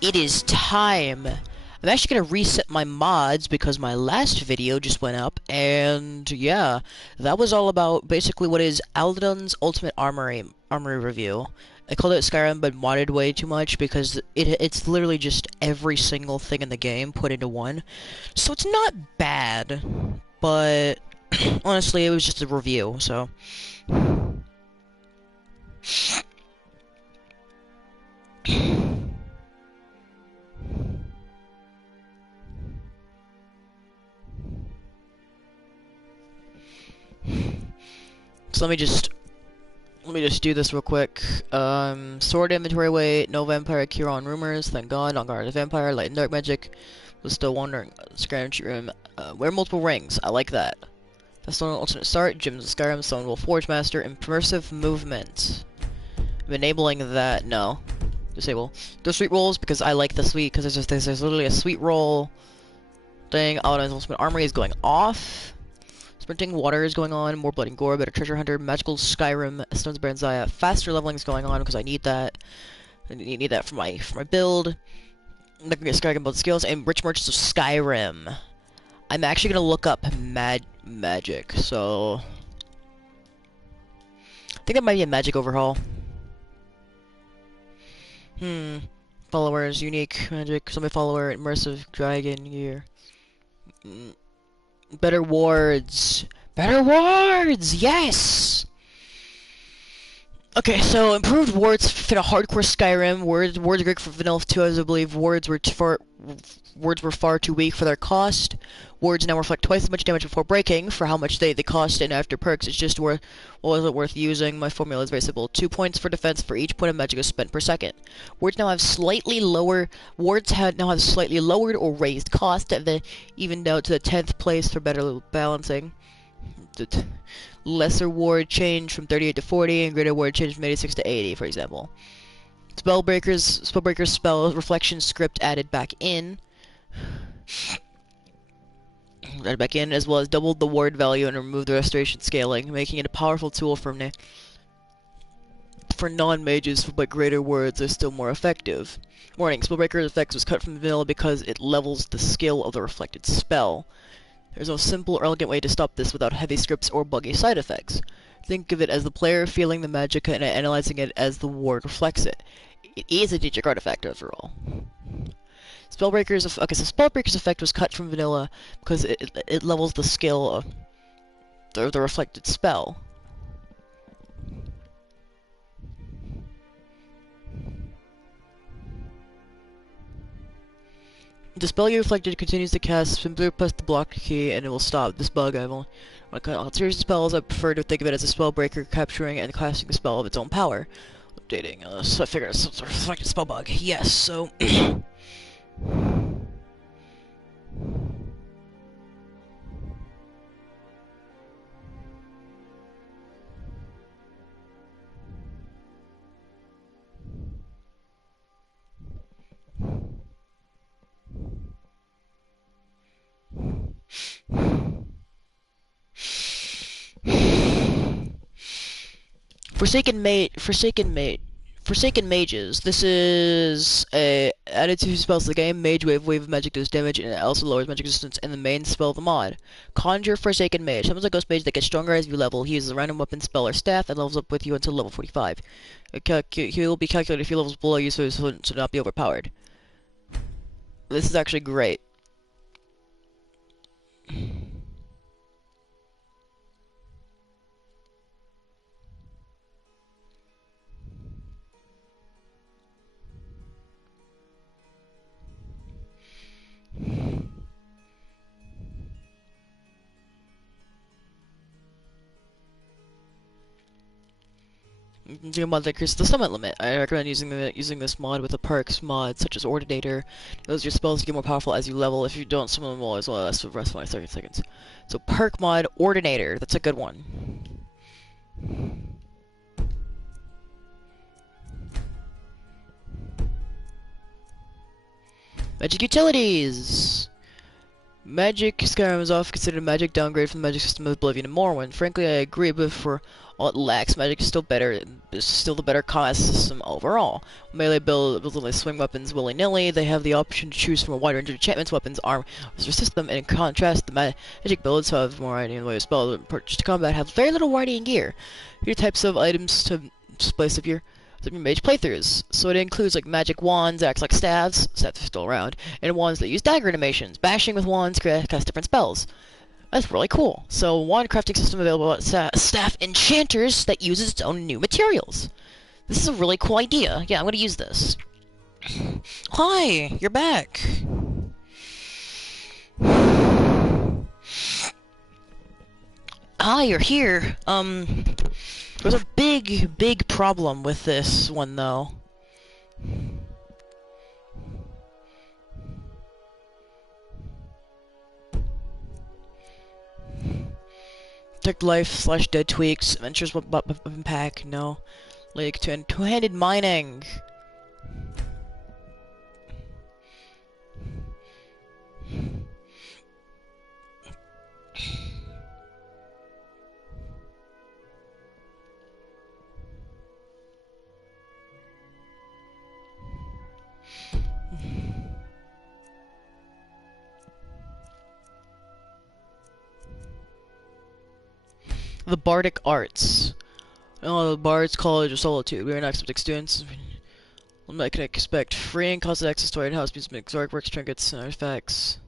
It is time. I'm actually gonna reset my mods because my last video just went up, and yeah, that was all about basically what is Aldon's Ultimate Armory review. I called it Skyrim, but modded way too much because it's literally just every single thing in the game put into one. So it's not bad, but honestly, it was just a review, so. So let me just do this real quick. Sword inventory weight, no vampire cure on rumors, thank god, not guard the vampire, light and dark magic. Was still wondering. Skyrim room. Wear multiple rings. I like that. Festival alternate start, Gyms of Skyrim, Stone Wolf Forge Master, immersive movement. I'm enabling that. No. Disable. Do sweet rolls because I like the sweet, because there's literally a sweet roll thing. Autonomous Ultimate Armory is going off. Sprinting water is going on, more blood and gore, better treasure hunter, magical Skyrim, Stones of Baranzaya, faster leveling is going on because I need that. I need that for my build. I'm gonna get Skyrim build skills and rich merchants of Skyrim. I'm actually gonna look up magic, so I think it might be a magic overhaul. Followers, unique magic, zombie follower, immersive dragon gear. Better wards! Better wards! Yes! Okay, so improved wards fit a hardcore Skyrim. Wards are great for vanilla 2, as I believe. Wards were far too weak for their cost. Wards now reflect twice as much damage before breaking for how much they cost, and after perks, it's just worth. Well, is it worth using? My formula is very simple: 2 points for defense for each point of magic spent per second. Wards now have slightly lower. Now have slightly lowered or raised cost, even out to the 10th place for better balancing. Lesser ward change from 38 to 40, and greater ward change from 86 to 80, for example. Spellbreaker's spell reflection script added back in, as well as doubled the ward value and removed the restoration scaling, making it a powerful tool for non-mages, but greater wards are still more effective. Warning: Spellbreaker's effects was cut from vanilla because it levels the skill of the reflected spell. There's no simple or elegant way to stop this without heavy scripts or buggy side effects. Think of it as the player feeling the magic and analyzing it as the ward reflects it. It is a magic artifact, after all. Spellbreaker's effect was cut from vanilla because it levels the skill of the reflected spell. The spell you reflected continues to cast. Simply press the block key and it will stop. This bug I've on series of spells, I prefer to think of it as a spell breaker capturing and casting a spell of its own power. Updating, so I figured it's some sort of reflected spell bug. Yes, so Forsaken Mages. This is added to spells of the game. Mage wave of magic does damage, and it also lowers magic resistance in the main spell of the mod. Conjure Forsaken Mage. Summons a ghost mage that gets stronger as you level. He uses a random weapon, spell, or staff that levels up with you until level 45. He will be calculated if he levels below you, so to not be overpowered. This is actually great. Doing a mod that increases the summon limit. I recommend using this mod with the perks mod, such as Ordinator. Those your spells get more powerful as you level. If you don't summon them all, as well, that's for the rest of my 30 seconds. So perk mod Ordinator, that's a good one. Magic utilities. Magic Skyrim is often considered a magic downgrade from the magic system of Oblivion and Morrowind. Frankly, I agree, but for all it lacks, magic is still better. It's still the better combat system overall. Melee builds only swing weapons willy-nilly. They have the option to choose from a wide range of enchantments, weapons, armor, their system, and in contrast, the magic builds have more variety in the way of spells. Approaches to combat have very little variety in gear. Here are types of items to display of your mage playthroughs. So it includes like magic wands, acts like staves are still around, and wands that use dagger animations. Bashing with wands cast different spells. That's really cool. So wand crafting system available at staff enchanters that uses its own new materials. This is a really cool idea. Yeah, I'm gonna use this. Hi, you're back. Ah, you're here. There's a big problem with this one, though. Detect life / dead tweaks. Adventures weapon pack. No. Lake to two-handed mining. The Bardic Arts. Oh, the Bard's College of Solitude. We are not accepting students. I can expect free and constant access to our in-house music, artworks, trinkets, and artifacts.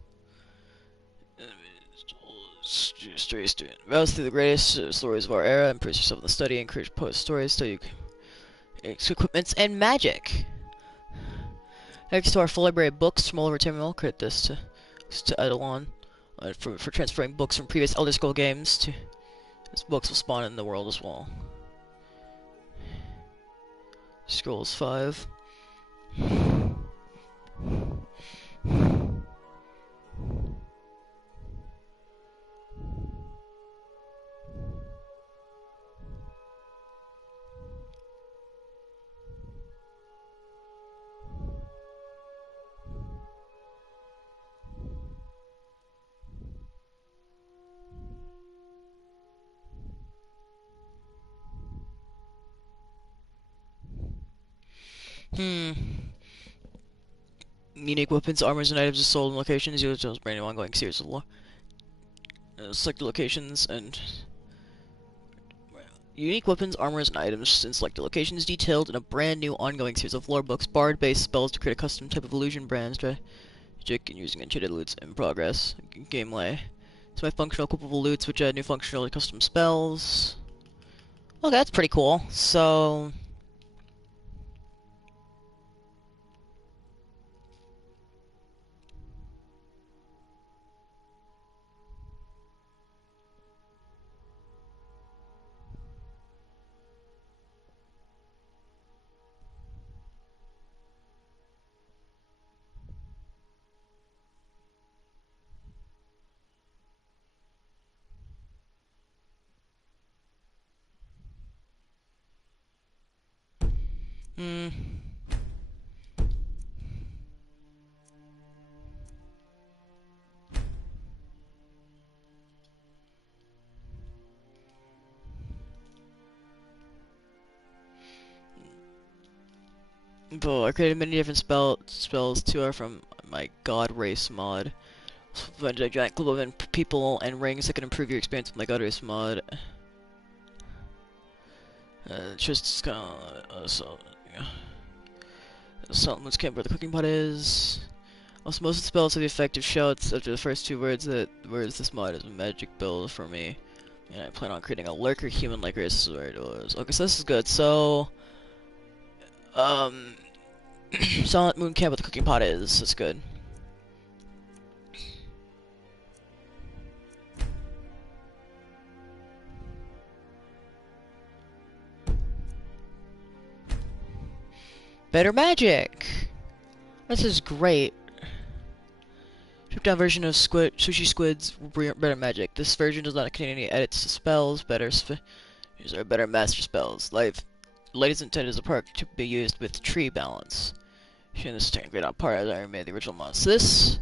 Story student. Browse through the greatest stories of our era, impress yourself in the study, encourage post stories, study equipments, and magic. Next to our full library of books from all over Tamriel, credit this to Eidolon for transferring books from previous Elder Scrolls games to. These books will spawn in the world as well. Scrolls 5. Unique weapons, armors, and items are sold in locations. Use those brand new ongoing series of lore. Select the locations and unique weapons, armors, and items, and select the locations detailed in a brand new ongoing series of lore books. Bard-based spells to create a custom type of illusion brands. Magic and using enchanted loots in progress. Gameplay. So my functional equipable loots, which add new functionality custom spells. Okay, that's pretty cool. So. But I created many different spells too are from my God Race mod. A giant club of people and rings that can improve your experience with my God Race mod. Just kind of Someone's camp where the cooking pot is. Also, most of the spells have the effective shouts after the first two words. This mod is a magic build for me, and I plan on creating a lurker human like race. This is where it was. Okay, so this is good. So, Silent Moon camp where the cooking pot is. That's good. Better magic! This is great. Stripped down version of Sushi Squid's better magic. This version does not contain any edits to spells. These are better master spells. Light is intended as a perk to be used with tree balance. Showing this is great on par as I made the original mod. So this,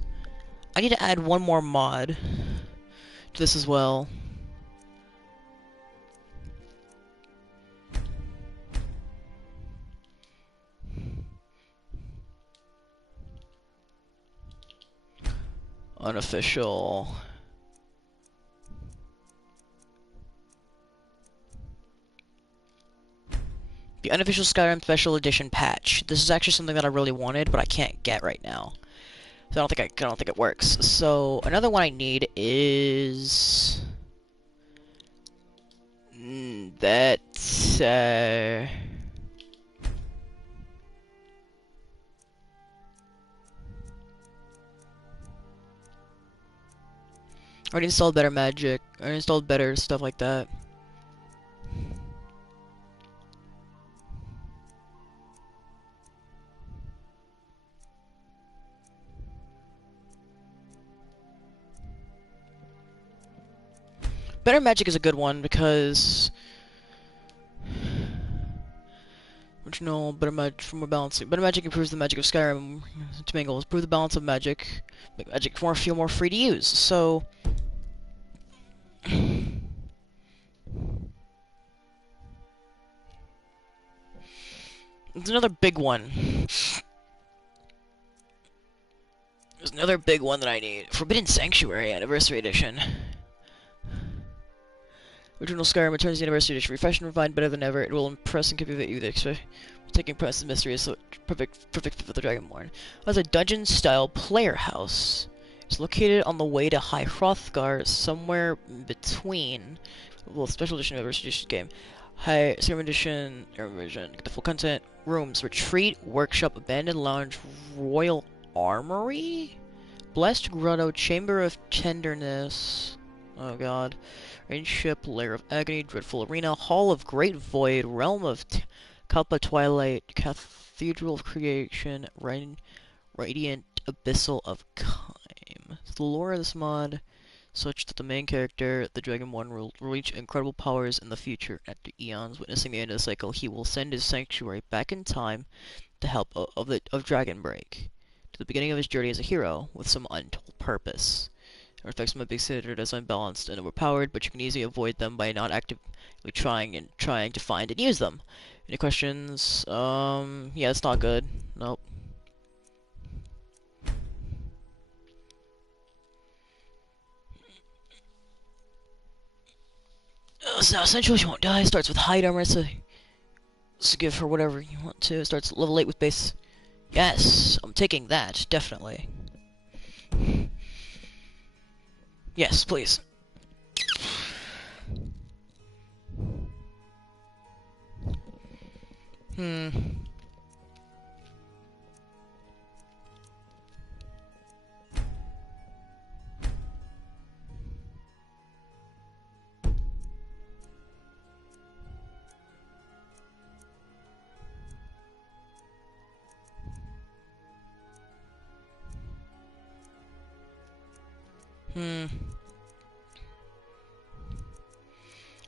I need to add one more mod to this as well. Unofficial. The unofficial Skyrim Special Edition patch. This is actually something that I really wanted, but I can't get right now. So I don't think it works. So another one I need is that I already installed better magic. I already installed better stuff like that. Better magic is a good one because original better magic for more balancing. Better magic improves the magic of Skyrim. Two main goals: improve the balance of magic, make magic feel more free to use. So there's another big one. There's another big one that I need. Forbidden Sanctuary Anniversary Edition. Original Skyrim returns the Anniversary Edition, refreshed and refined better than ever. It will impress and captivate you with taking press and mystery is so perfect for the Dragonborn. It has a dungeon-style player house. It's located on the way to High Hrothgar, somewhere between. Well, special edition Anniversary Edition game. High Skyrim Edition, get the full content. Rooms: Retreat, Workshop, Abandoned Lounge, Royal Armory, Blessed Grotto, Chamber of Tenderness. Oh god. Range Ship, Lair of Agony, Dreadful Arena, Hall of Great Void, Realm of Kalpa Twilight, Cathedral of Creation, Radiant Abyssal of Kime. The lore of this mod such that the main character, the Dragonborn, will reach incredible powers in the future. After eons witnessing the end of the cycle, he will send his sanctuary back in time to help of Dragonbreak, to the beginning of his journey as a hero with some untold purpose. Artifacts might be considered as unbalanced and overpowered, but you can easily avoid them by not actively trying to find and use them. Any questions? Yeah, it's not good. Nope. So essentially, you won't die. Starts with hide armor, so give her whatever you want to. It starts at level 8 with base. Yes, I'm taking that, definitely. Yes, please.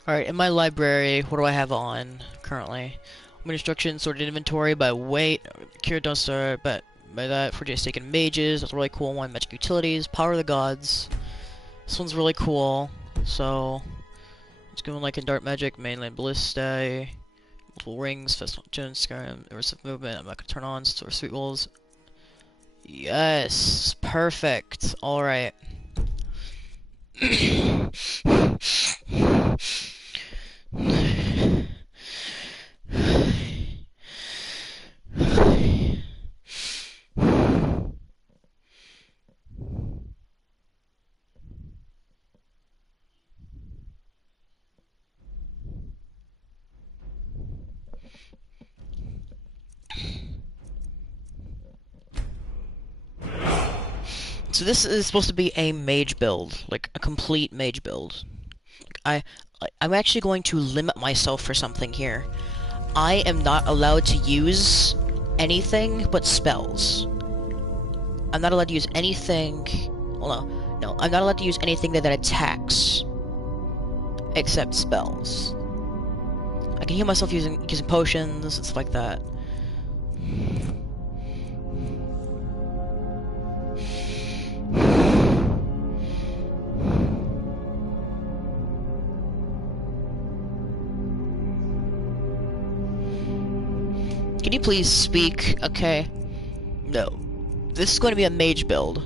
Alright, in my library, what do I have on currently? Open instructions, sorted inventory by weight, cure don't start, but by that, for just taking mages, that's a really cool one. Magic utilities, power of the gods. This one's really cool, so it's going like in dark magic, mainland ballistae, multiple rings, festival tunes, Skyrim, immersive movement. I'm not gonna turn on, store sweet rolls. Yes, perfect. Alright. So this is supposed to be a mage build, like a complete mage build. I'm actually going to limit myself for something here. I am not allowed to use anything but spells. I'm not allowed to use anything. Well, no, I'm not allowed to use anything that attacks, except spells. I can heal myself using potions and stuff like that. Can you please speak? Okay. No. This is going to be a mage build.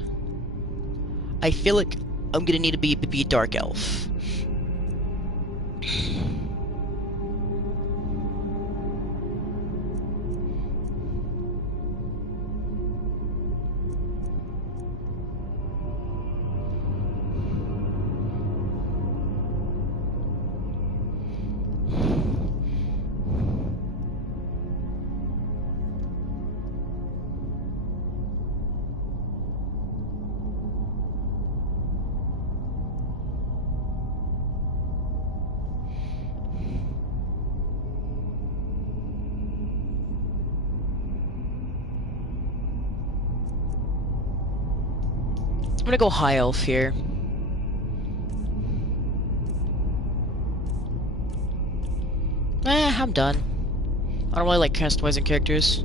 I feel like I'm gonna need to be a dark elf. I'm gonna go high elf here. I'm done. I don't really like customizing characters.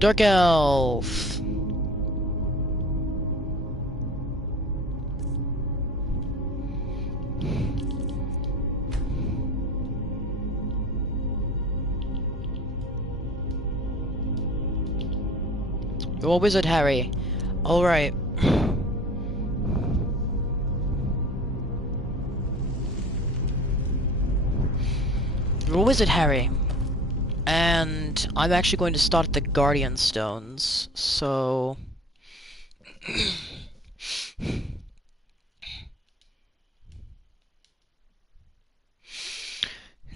Dark elf. You're a wizard, Harry. Alright. You're a wizard, Harry. And I'm actually going to start at the Guardian Stones, so...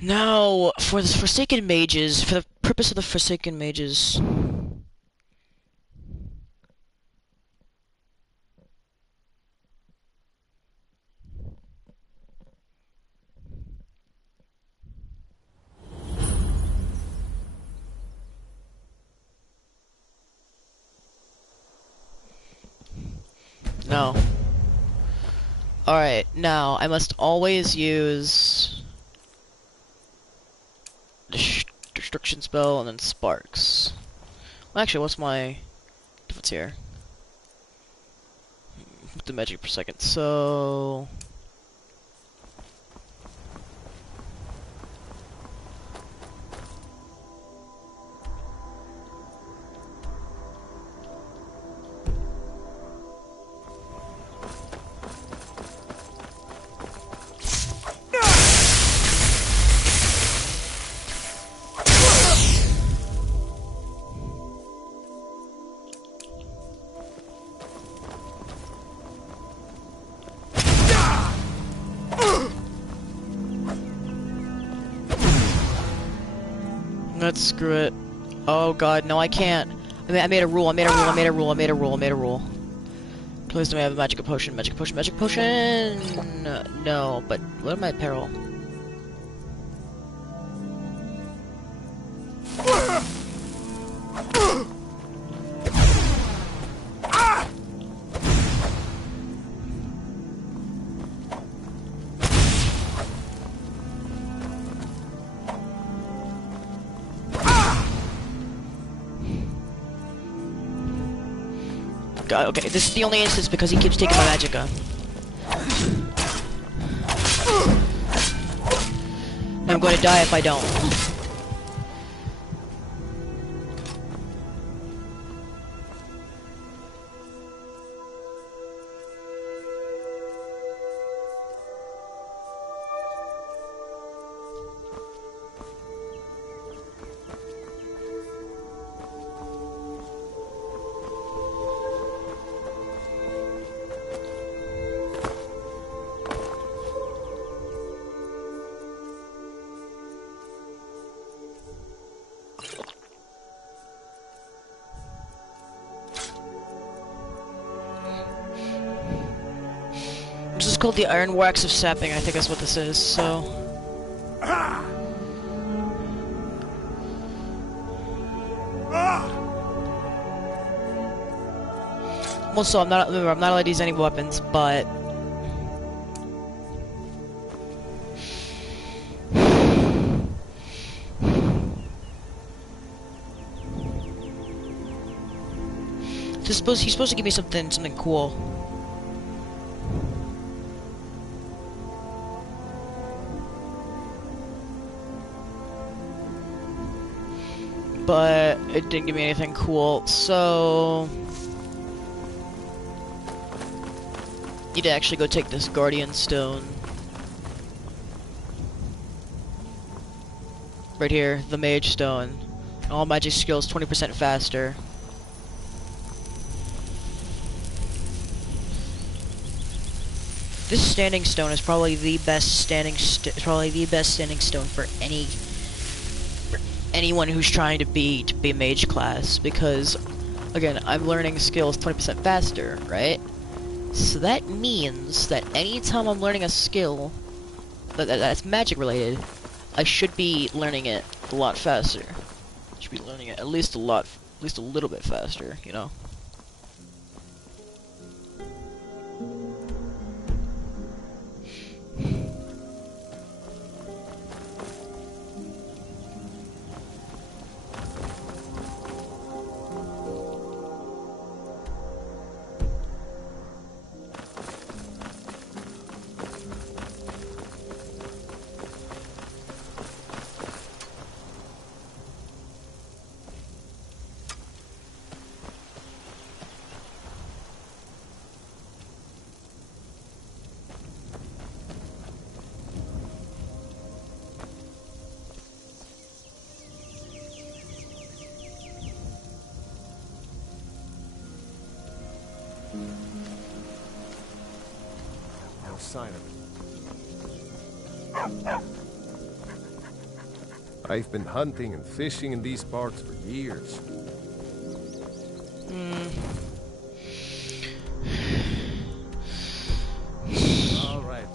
Now, for the Forsaken Mages, for the purpose of the Forsaken Mages... No. Alright, now, I must always use... Destruction spell and then sparks. Well, actually, what's my difference here? The magic per second, so... Let's screw it. Oh god, no, I can't. I made a rule, I made a rule, I made a rule, I made a rule, I made a rule. Please don't have a magic potion, magic potion, magic potion! No, but what am I at peril? God, okay, this is the only instance because he keeps taking my magicka. I'm going to die if I don't. is called the Iron Wax of Sapping, I think is what this is, so... Also, remember, I'm not allowed to use any weapons, but... He's supposed to give me something cool. But it didn't give me anything cool, so... Need to actually go take this Guardian Stone. Right here, the Mage Stone. All magic skills 20% faster. This standing stone is probably the best standing stone for anyone who's trying to be a mage class, because again, I'm learning skills 20% faster, right? So that means that anytime I'm learning a skill that's magic related, I should be learning it a lot faster. I should be learning it at least a little bit faster, you know? No sign of it. I've been hunting and fishing in these parts for years. All right.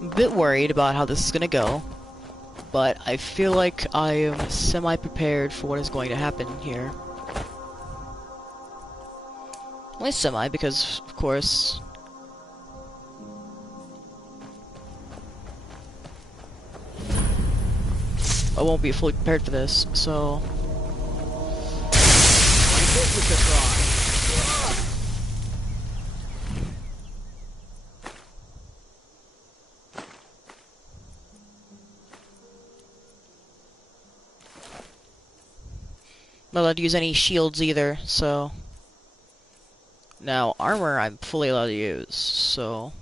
I'm a bit worried about how this is gonna go, but I feel like I am semi-prepared for what is going to happen here. Only semi, because, of course... I won't be fully prepared for this, so... Not allowed to use any shields either, so... Now, armor I'm fully allowed to use, so...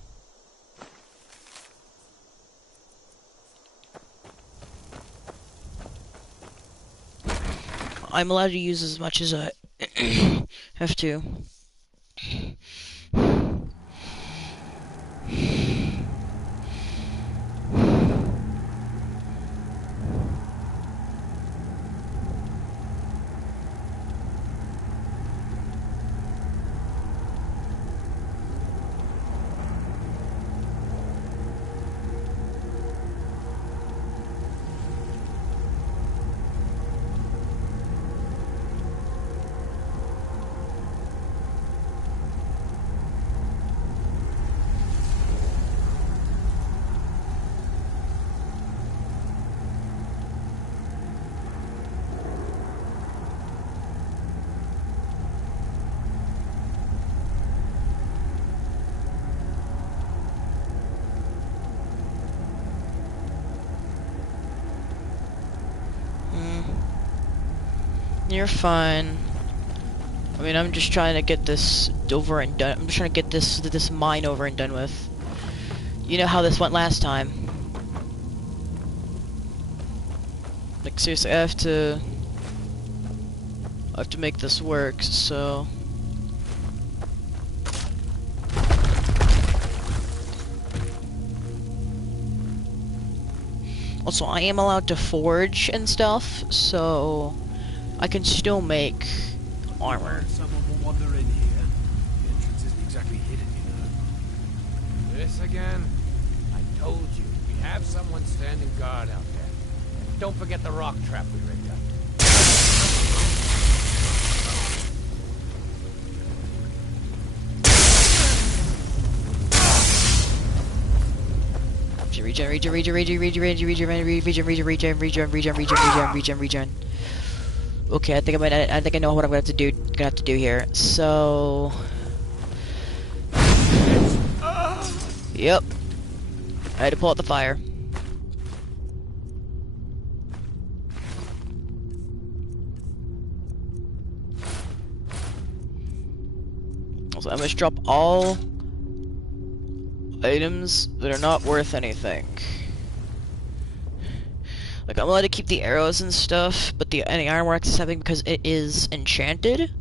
I'm allowed to use as much as I have to. You're fine. I mean, I'm just trying to get this over and done. I'm just trying to get this mine over and done with. You know how this went last time. Like seriously, I have to make this work. So Also, I am allowed to forge and stuff, so I can still make armor. Someone will wander in here. The entrance isn't exactly hidden, you know. This again? I told you, we have someone standing guard out there. And don't forget the rock trap we rigged up. Regen. Okay, I think I know what I'm gonna have to do here. So, yep, I had to pull out the fire. So I must drop all items that are not worth anything. Like, I'm allowed to keep the arrows and stuff, but any armor access having because it is enchanted.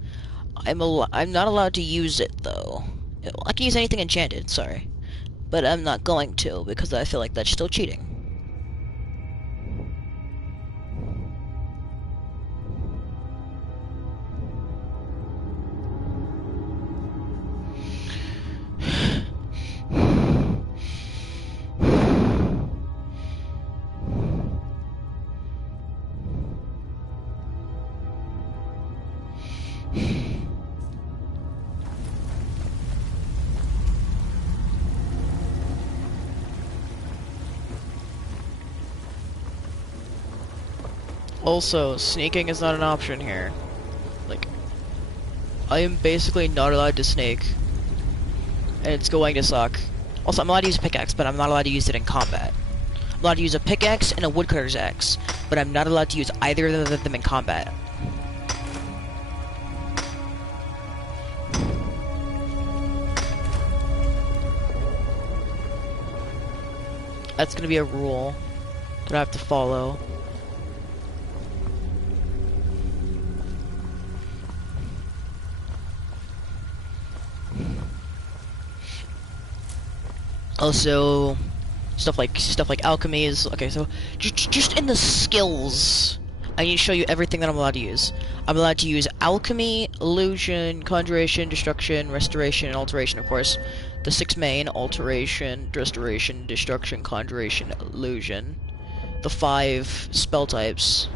I'm not allowed to use it though. I can use anything enchanted, sorry, but I'm not going to because I feel like that's still cheating. Also, sneaking is not an option here. Like, I am basically not allowed to sneak. And it's going to suck. Also, I'm allowed to use a pickaxe, but I'm not allowed to use it in combat. I'm allowed to use a pickaxe and a woodcutter's axe, but I'm not allowed to use either of them in combat. That's gonna be a rule that I have to follow. Also, stuff like alchemy is okay. So just in the skills, I need to show you everything that I'm allowed to use. I'm allowed to use alchemy, illusion, conjuration, destruction, restoration, and alteration. Of course, the 6 main: alteration, restoration, destruction, conjuration, illusion. The 5 spell types,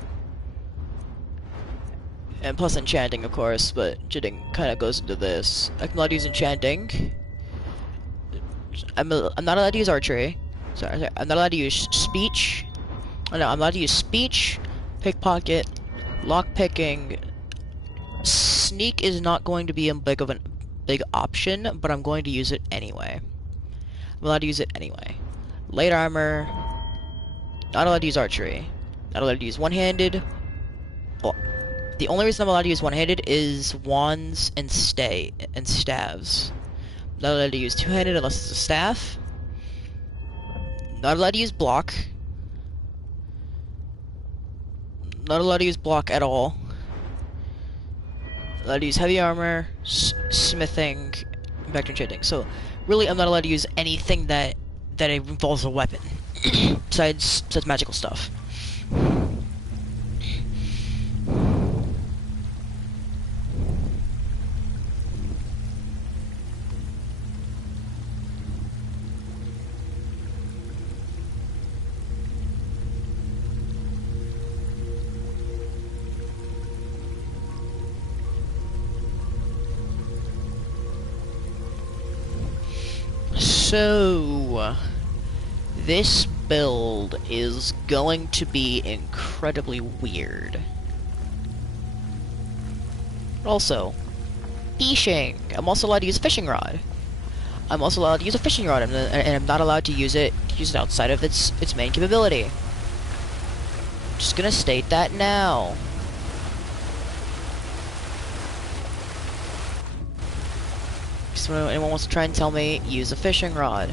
and plus enchanting, of course. But enchanting kind of goes into this. I'm allowed to use enchanting. I'm not allowed to use archery. Sorry, I'm not allowed to use speech. Oh, no, I'm allowed to use speech, pickpocket, lockpicking. Sneak is not going to be a big option, but I'm going to use it anyway. I'm allowed to use it anyway. Light armor. Not allowed to use archery. Not allowed to use one-handed. Well, the only reason I'm allowed to use one-handed is wands and staves. Not allowed to use two-handed unless it's a staff. Not allowed to use block. Not allowed to use block at all. Allowed to use heavy armor, smithing, and back to enchanting. So, really, I'm not allowed to use anything that involves a weapon, besides magical stuff. So, this build is going to be incredibly weird. Also, fishing. I'm also allowed to use a fishing rod. I'm also allowed to use a fishing rod, and I'm not allowed to use it outside of its main capability. Just gonna state that now. So when anyone wants to try and tell me, use a fishing rod.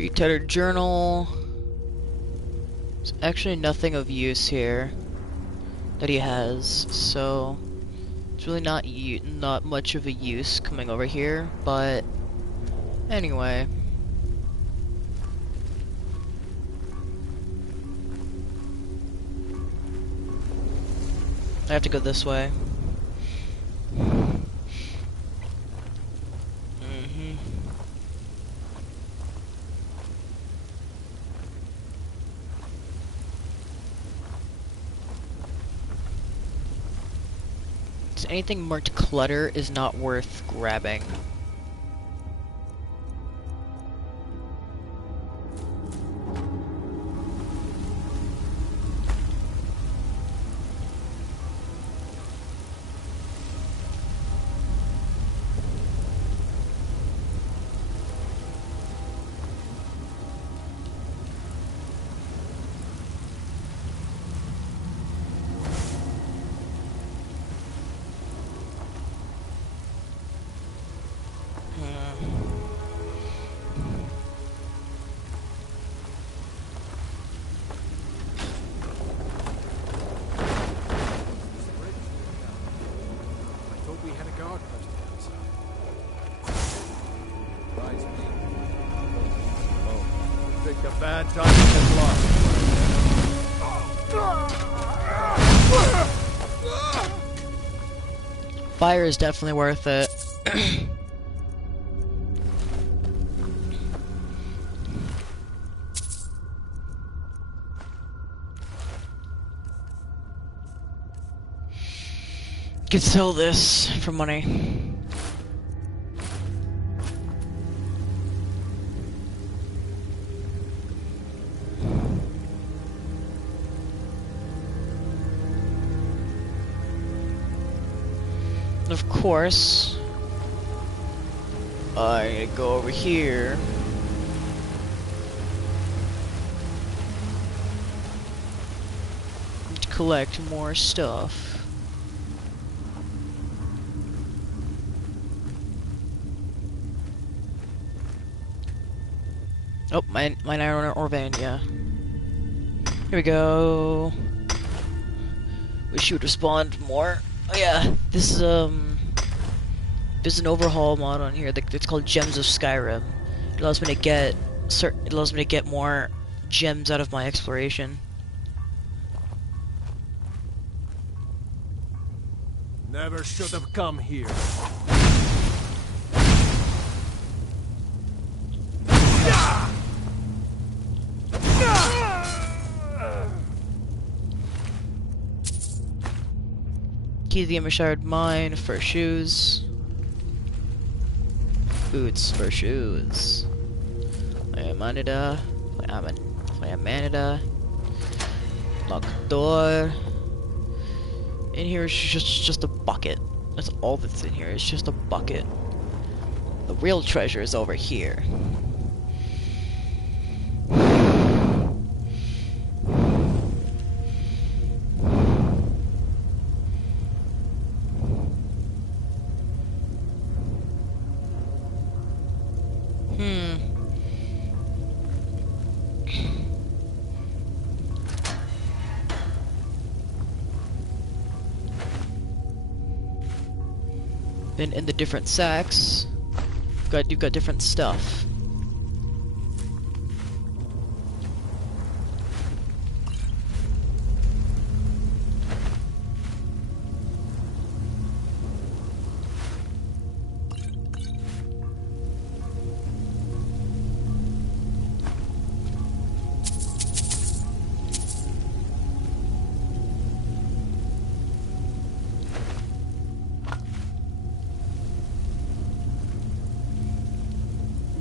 Retailer journal. There's actually nothing of use here that he has, so it's really not much of a use coming over here, but anyway. I have to go this way. Anything marked clutter is not worth grabbing. A bad time to get lost. Fire is definitely worth it. Could sell this for money. Of course, I go over here. To collect more stuff. Oh, my iron ore vein, yeah. Here we go. Wish you would respond more. Oh yeah, this is there's an overhaul mod on here it's called Gems of Skyrim. It allows me to get more gems out of my exploration. Never should have come here. Key to the Embershard mine for shoes. Boots for shoes. Manida. Manida. Lock door. In here is just a bucket. That's all that's in here. It's just a bucket. The real treasure is over here. Then in the different sacks, you've got different stuff.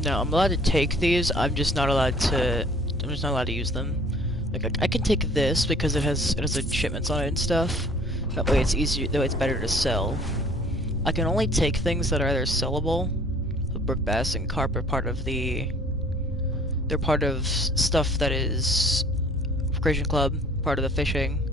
No, I'm allowed to take these. I'm just not allowed to use them. Like I can take this because it has shipments on it and stuff. That way it's easier. That way it's better to sell. I can only take things that are either sellable. The brook bass and carp are part of the. They're part of stuff that is Recreation Club, part of the fishing.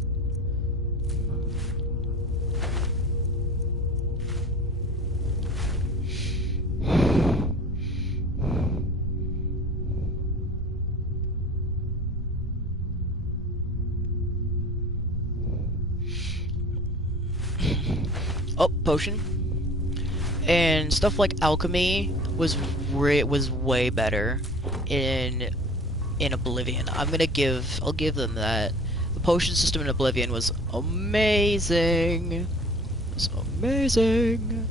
Oh, potion. And stuff like alchemy was way better in Oblivion. I'll give them that. The potion system in Oblivion was amazing. It was amazing.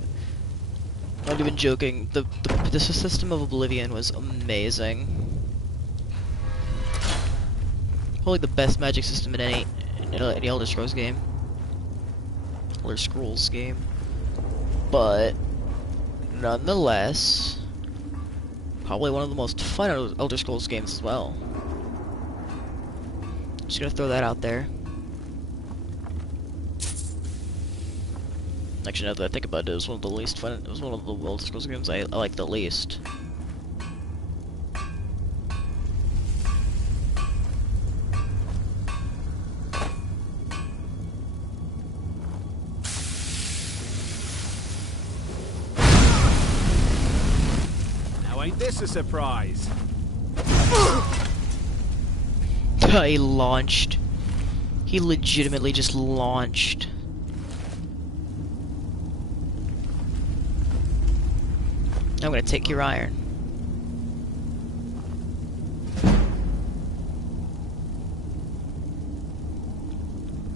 Not even joking. The system of Oblivion was amazing. Probably the best magic system in any Elder Scrolls game. Elder Scrolls game. But nonetheless, probably one of the most fun Elder Scrolls games as well. Just gonna throw that out there. Actually, now that I think about it, it was one of the least fun. It was one of the Elder Scrolls games I like the least. Now ain't this a surprise? He launched. He legitimately just launched. I'm gonna take your iron.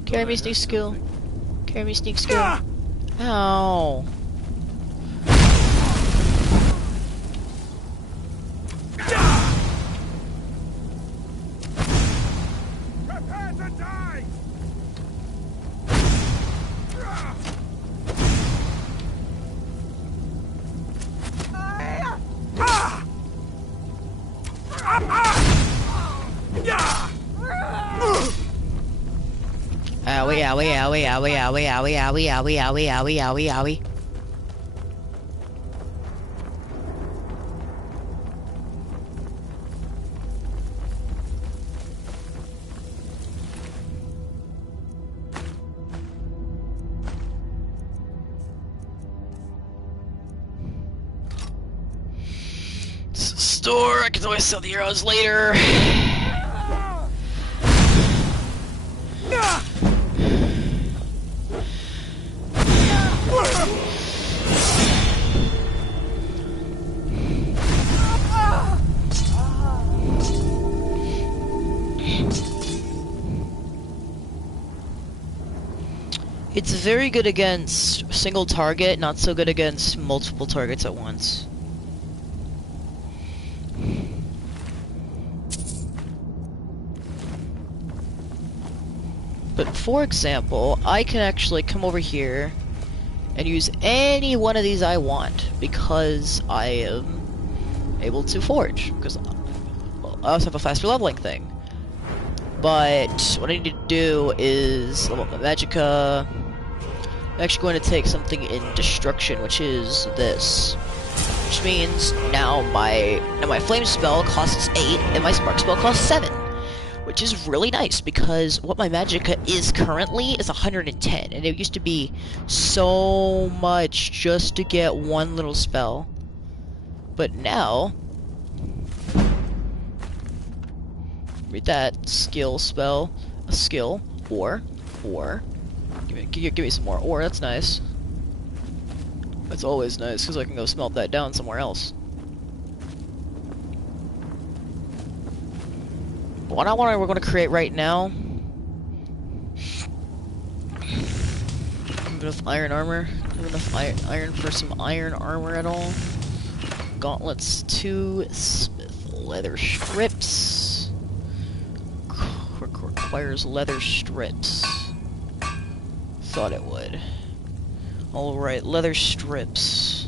Carry me sneak skill. Carry me sneak skill. Ow. Prepare to die! Owie, owie, owie, owie, owie, owie, owie, owie, owie, owie, owie, owie. Store, I can always sell the arrows later. It's very good against single target, not so good against multiple targets at once. But for example, I can actually come over here and use any one of these I want because I am able to forge, because I also have a faster leveling thing. But what I need to do is level up my magicka. I'm actually going to take something in destruction, which is this. Which means now my flame spell costs 8 and my spark spell costs 7. Which is really nice because what my magicka is currently is 110, and it used to be so much just to get one little spell. But now, read that skill spell, a skill, or, give me some more ore, that's nice. That's always nice, because I can go smelt that down somewhere else. But what we're going to create right now, enough iron armor, have enough iron for some iron armor at all. Gauntlets 2, smith leather strips. Requires leather strips. Thought it would. Alright, leather strips.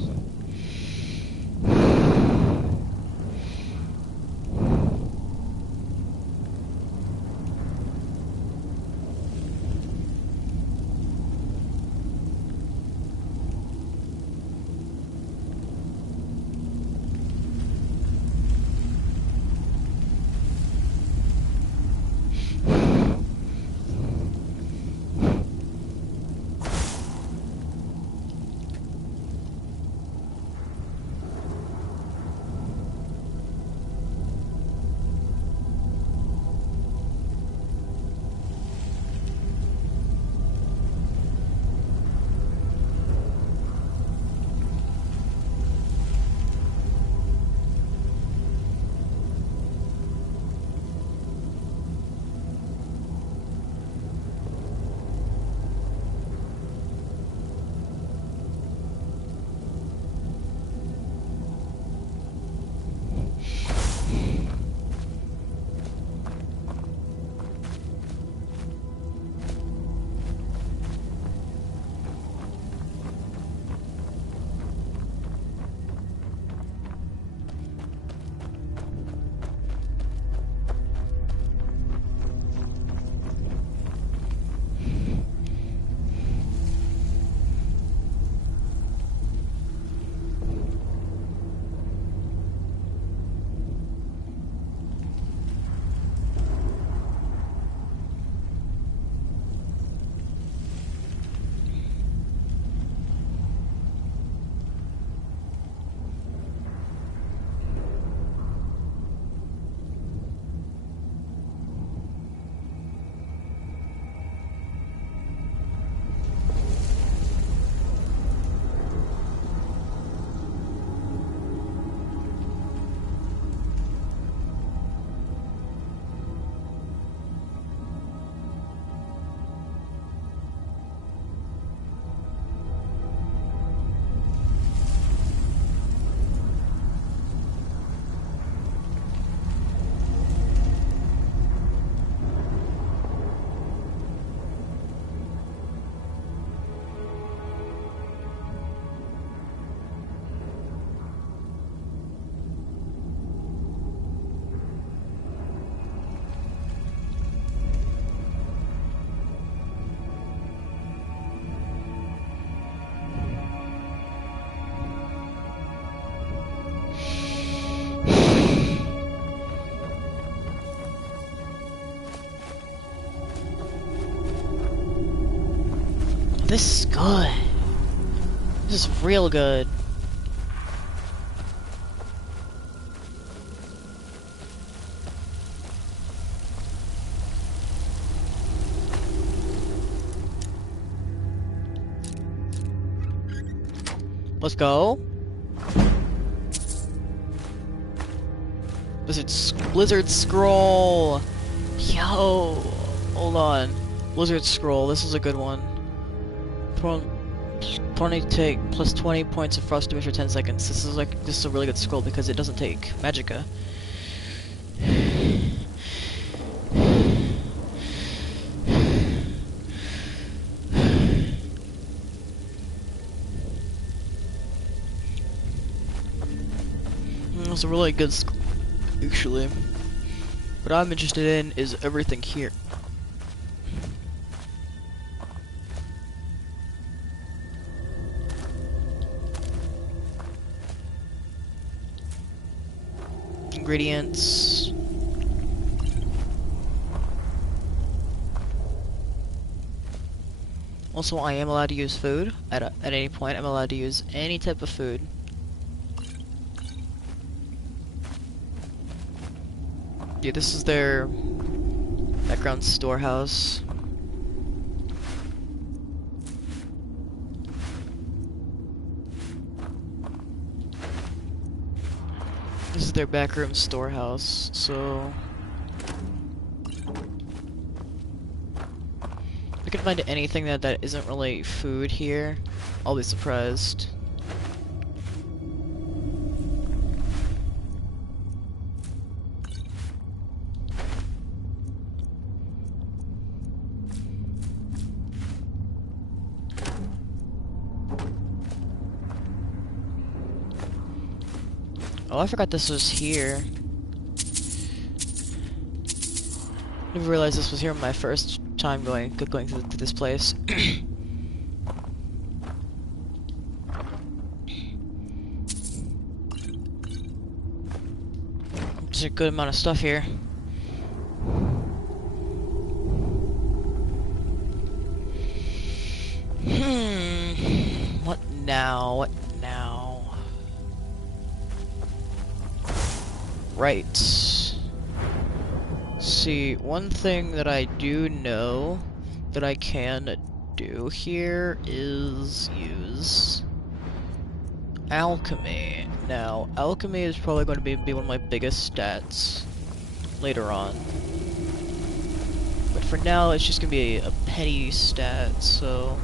This is good. This is real good. Let's go. Blizzard scroll. Yo, hold on. Blizzard scroll. This is a good one. 20 take plus 20 points of frost damage for 10 seconds. This is a really good scroll because it doesn't take magicka. It's a really good scroll, actually. What I'm interested in is everything here. Ingredients. Also, I am allowed to use food at any point. I'm allowed to use any type of food. Yeah, this is their background storehouse. This is their backroom storehouse, so... if I can find anything that isn't really food here, I'll be surprised. Oh, I forgot this was here. Never realized this was here my first time going through this place. There's a good amount of stuff here. What now? What now? Right. See, one thing that I do know that I can do here is use alchemy. Now, alchemy is probably going to be one of my biggest stats later on. But for now, it's just going to be a petty stat, so...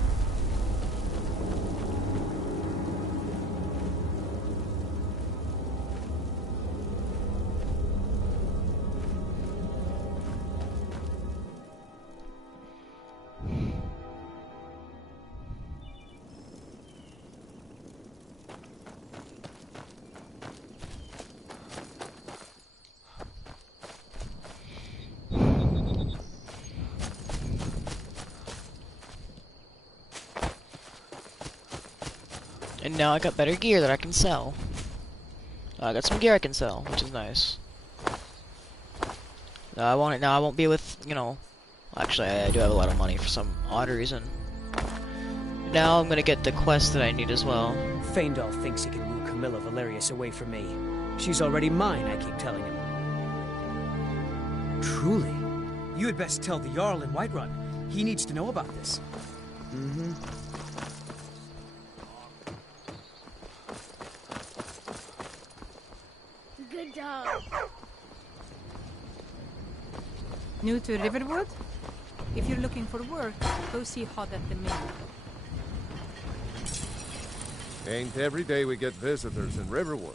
And now I got better gear that I can sell. I got some gear I can sell, which is nice. I won't be with, you know... Actually, I do have a lot of money for some odd reason. Now I'm gonna get the quest that I need as well. Faendal thinks he can woo Camilla Valerius away from me. She's already mine, I keep telling him. Truly? You had best tell the Jarl in Whiterun. He needs to know about this. Mm-hmm. Good dog. New to Riverwood? If you're looking for work, go see Hod at the mill. Ain't every day we get visitors in Riverwood.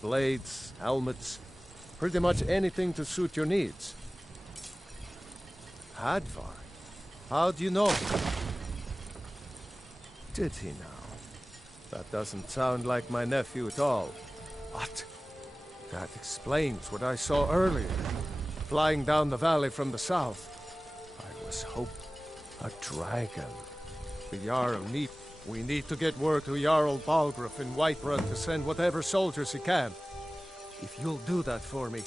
Blades, helmets, pretty much anything to suit your needs. Hadvar? How do you know? Did he now? That doesn't sound like my nephew at all. What? That explains what I saw earlier. Flying down the valley from the south. I was hoping. A dragon. The Jarl we need to get word to Jarl Balgruuf in Whiterun to send whatever soldiers he can. If you'll do that for me,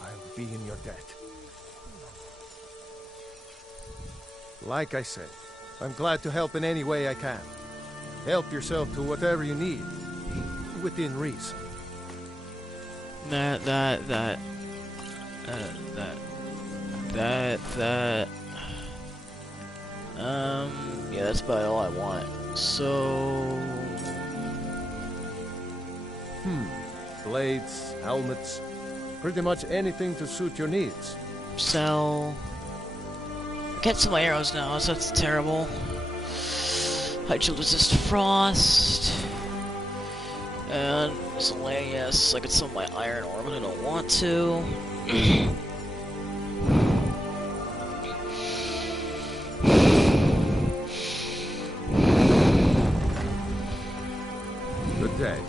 I'll be in your debt. Like I said, I'm glad to help in any way I can. Help yourself to whatever you need, within reason. That. Yeah, that's about all I want. So... Blades, helmets, pretty much anything to suit your needs. Sell... Get some arrows now, so that's terrible. I should resist frost. And miscellaneous. I could sell my iron ore, but I don't want to. Good day.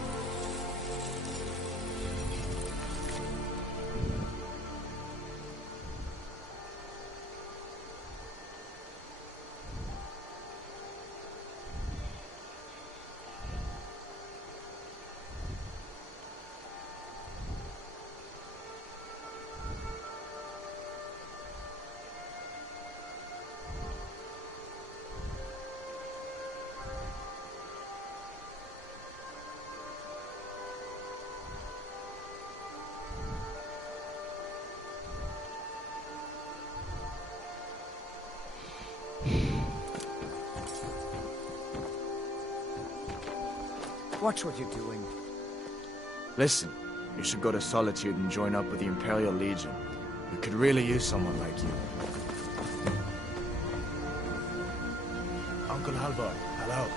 Watch what you're doing. Listen, you should go to Solitude and join up with the Imperial Legion. We could really use someone like you. Uncle Halvor, hello.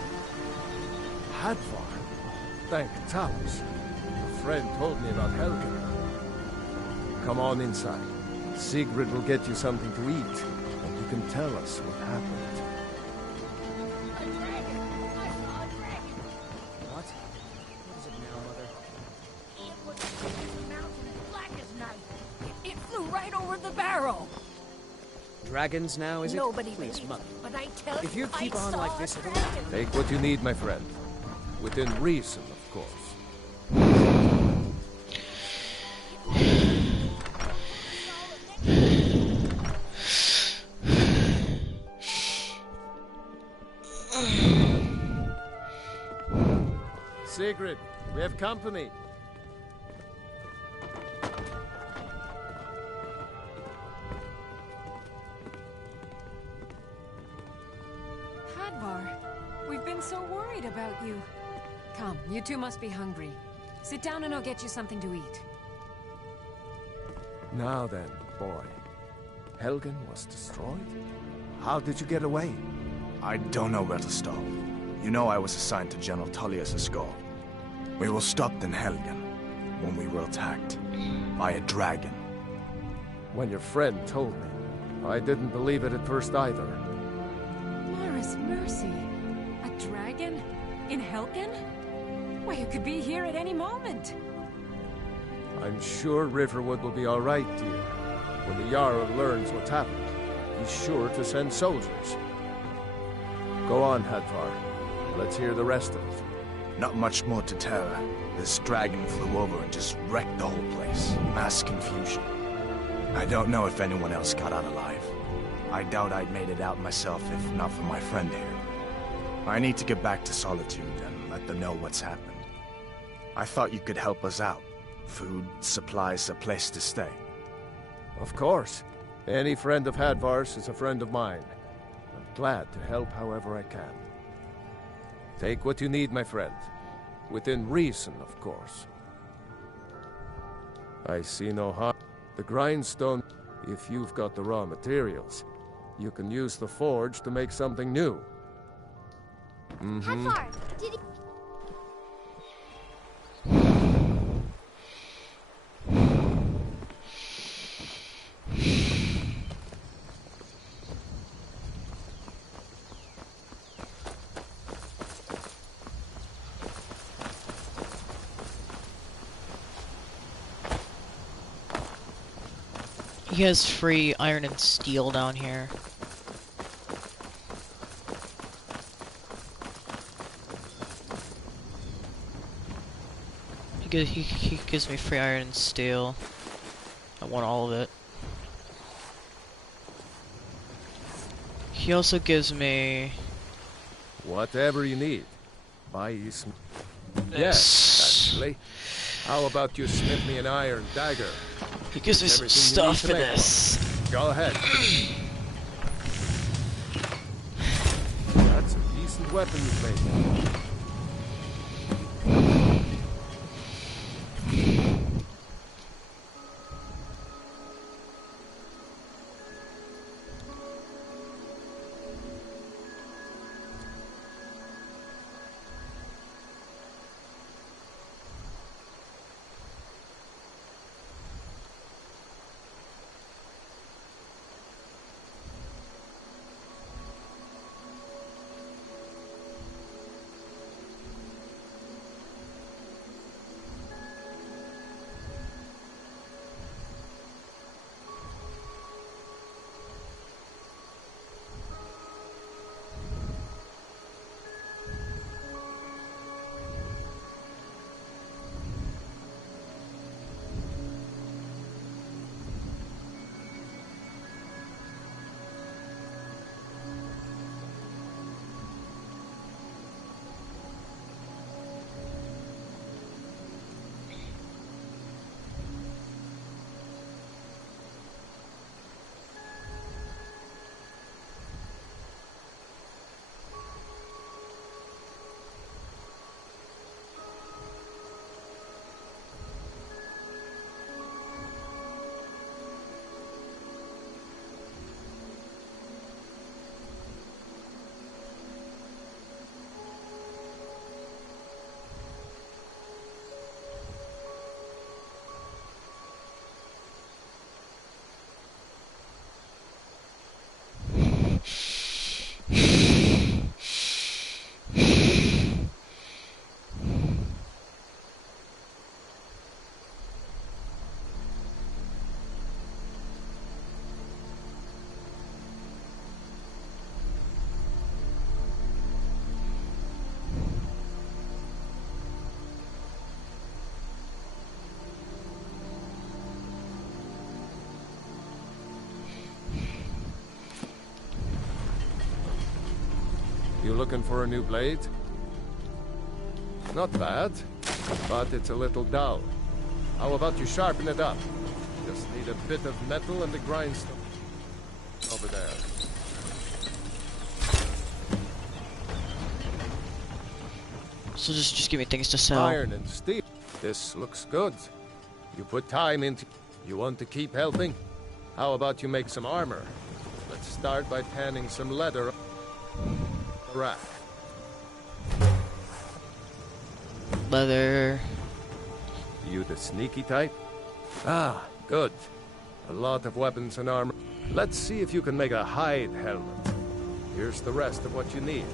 Hadvar? Thank Talos. A friend told me about Helgen. Come on inside. Sigrid will get you something to eat, and you can tell us what happened. What? What is it now, Mother? It was a mountain as black as night. It flew right over the barrel. Dragons now, is it? Nobody Please, believes Mother. me, but I tell If you keep I on saw like a this, it'll... dragon. Take what you need, my friend. Within reason, of course. Sigrid, we have company. Hadvar, we've been so worried about you. Come, you two must be hungry. Sit down and I'll get you something to eat. Now then, boy. Helgen was destroyed? How did you get away? I don't know where to start. You know I was assigned to General Tullius' escort. We were stopped in Helgen when we were attacked by a dragon. When your friend told me, I didn't believe it at first either. Mara's mercy. A dragon? In Helgen? Why, you could be here at any moment. I'm sure Riverwood will be all right, dear. When the Jarl learns what's happened, he's sure to send soldiers. Go on, Hadvar. Let's hear the rest of it. Not much more to tell. This dragon flew over and just wrecked the whole place. Mass confusion. I don't know if anyone else got out alive. I doubt I'd made it out myself if not for my friend here. I need to get back to Solitude and let them know what's happened. I thought you could help us out. Food, supplies, a place to stay. Of course. Any friend of Hadvar's is a friend of mine. I'm glad to help however I can. Take what you need, my friend. Within reason, of course. I see no harm. The grindstone, if you've got the raw materials, you can use the forge to make something new. Hadvar, did he... He has free iron and steel down here. He gives me free iron and steel. I want all of it. he also gives me Whatever you need. Buy you some... this. Yes, actually. How about you smith me an iron dagger? He gives me some Everything you need stuff to for make this. one. Go ahead. That's a decent weapon you've made. You looking for a new blade? Not bad, but it's a little dull. How about you sharpen it up? Just need a bit of metal and a grindstone. Over there. So just give me things to sell. Iron and steel. This looks good. You put time into... You want to keep helping? How about you make some armor? Let's start by tanning some leather. Rack. Leather. You the sneaky type? Ah, good. A lot of weapons and armor. Let's see if you can make a hide helmet. Here's the rest of what you need.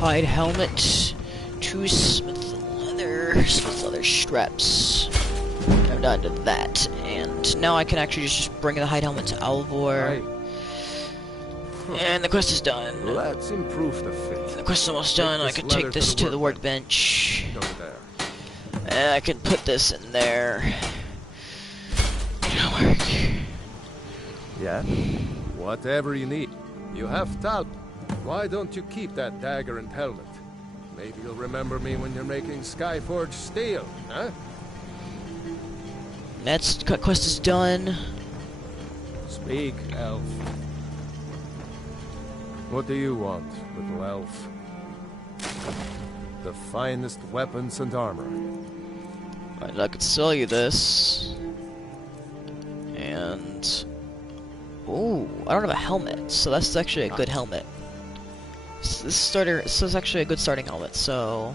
Hide helmet. 2 smith leather straps. I'm done to that, and now I can actually just bring the hide helmet to Alvor. And the quest is done. Let's improve the fit. The quest is almost done. I can take this to the workbench. Over there. And I can put this in there. It'll work. Yeah? Whatever you need. You have talent. Why don't you keep that dagger and helmet? Maybe you'll remember me when you're making Skyforged steel, huh? That's quest is done. Speak, elf. What do you want, little elf? The finest weapons and armor. Right, I could sell you this. And... Ooh, I don't have a helmet, so that's actually a good helmet. This is actually a good starting helmet, so...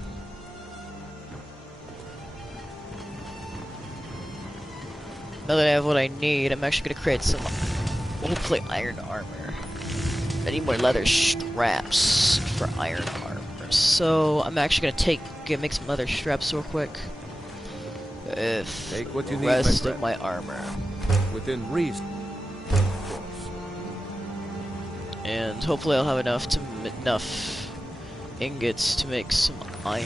Now that I have what I need, I'm actually gonna create some, hopefully, iron armor. I need more leather straps for iron armor. So, I'm actually gonna make some leather straps real quick. With Take what you the need, rest my of my armor. Within reason. And hopefully I'll have enough ingots to make some iron.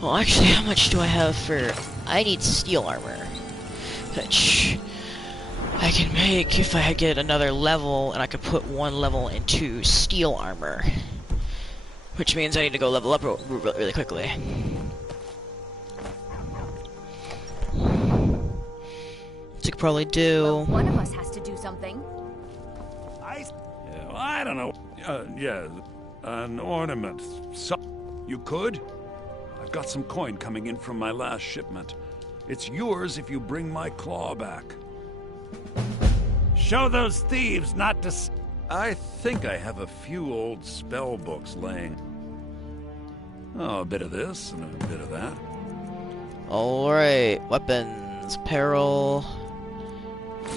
Well, actually, how much do I have for... I need steel armor. Which I can make if I get another level, and I could put one level into steel armor. Which means I need to go level up really quickly. So you could probably do... Well, one of us has to do something. I don't know. Yeah, an ornament. You could? I've got some coin coming in from my last shipment. It's yours if you bring my claw back. Show those thieves not to... I think I have a few old spell books laying. Oh, a bit of this and a bit of that. Alright, weapons, peril.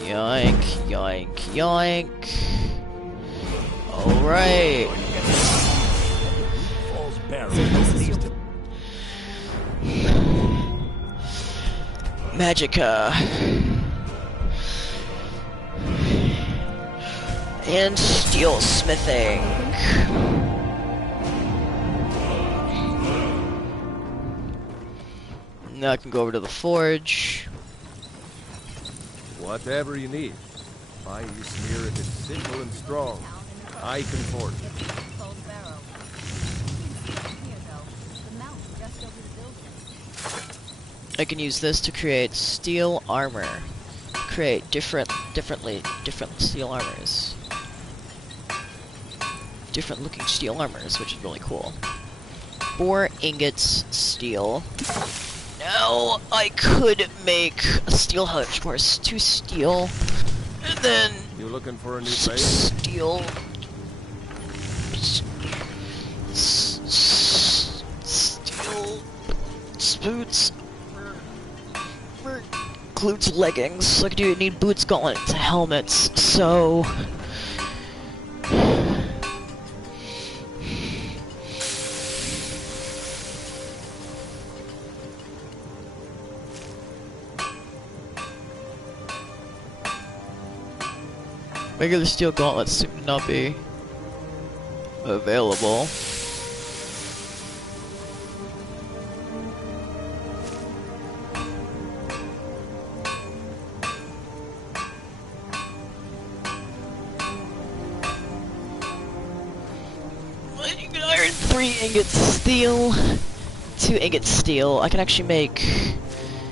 Yoink, yoink, yoink. Alright. Falls barren. Magicka. And steel smithing. Now I can go over to the forge. Whatever you need. My smear if it's simple and strong. I can forge it. I can use this to create steel armor. Create different steel armors. Different looking steel armors, which is really cool. 4 ingots steel. Now I could make a steel helmet, of course, 2 steel, and then you looking for a new some base? steel steel boots. Includes leggings. So I do need boots, gauntlets, helmets. So regular steel gauntlets seem to not be available. Iron 3 ingots steel, 2 ingots steel. I can actually make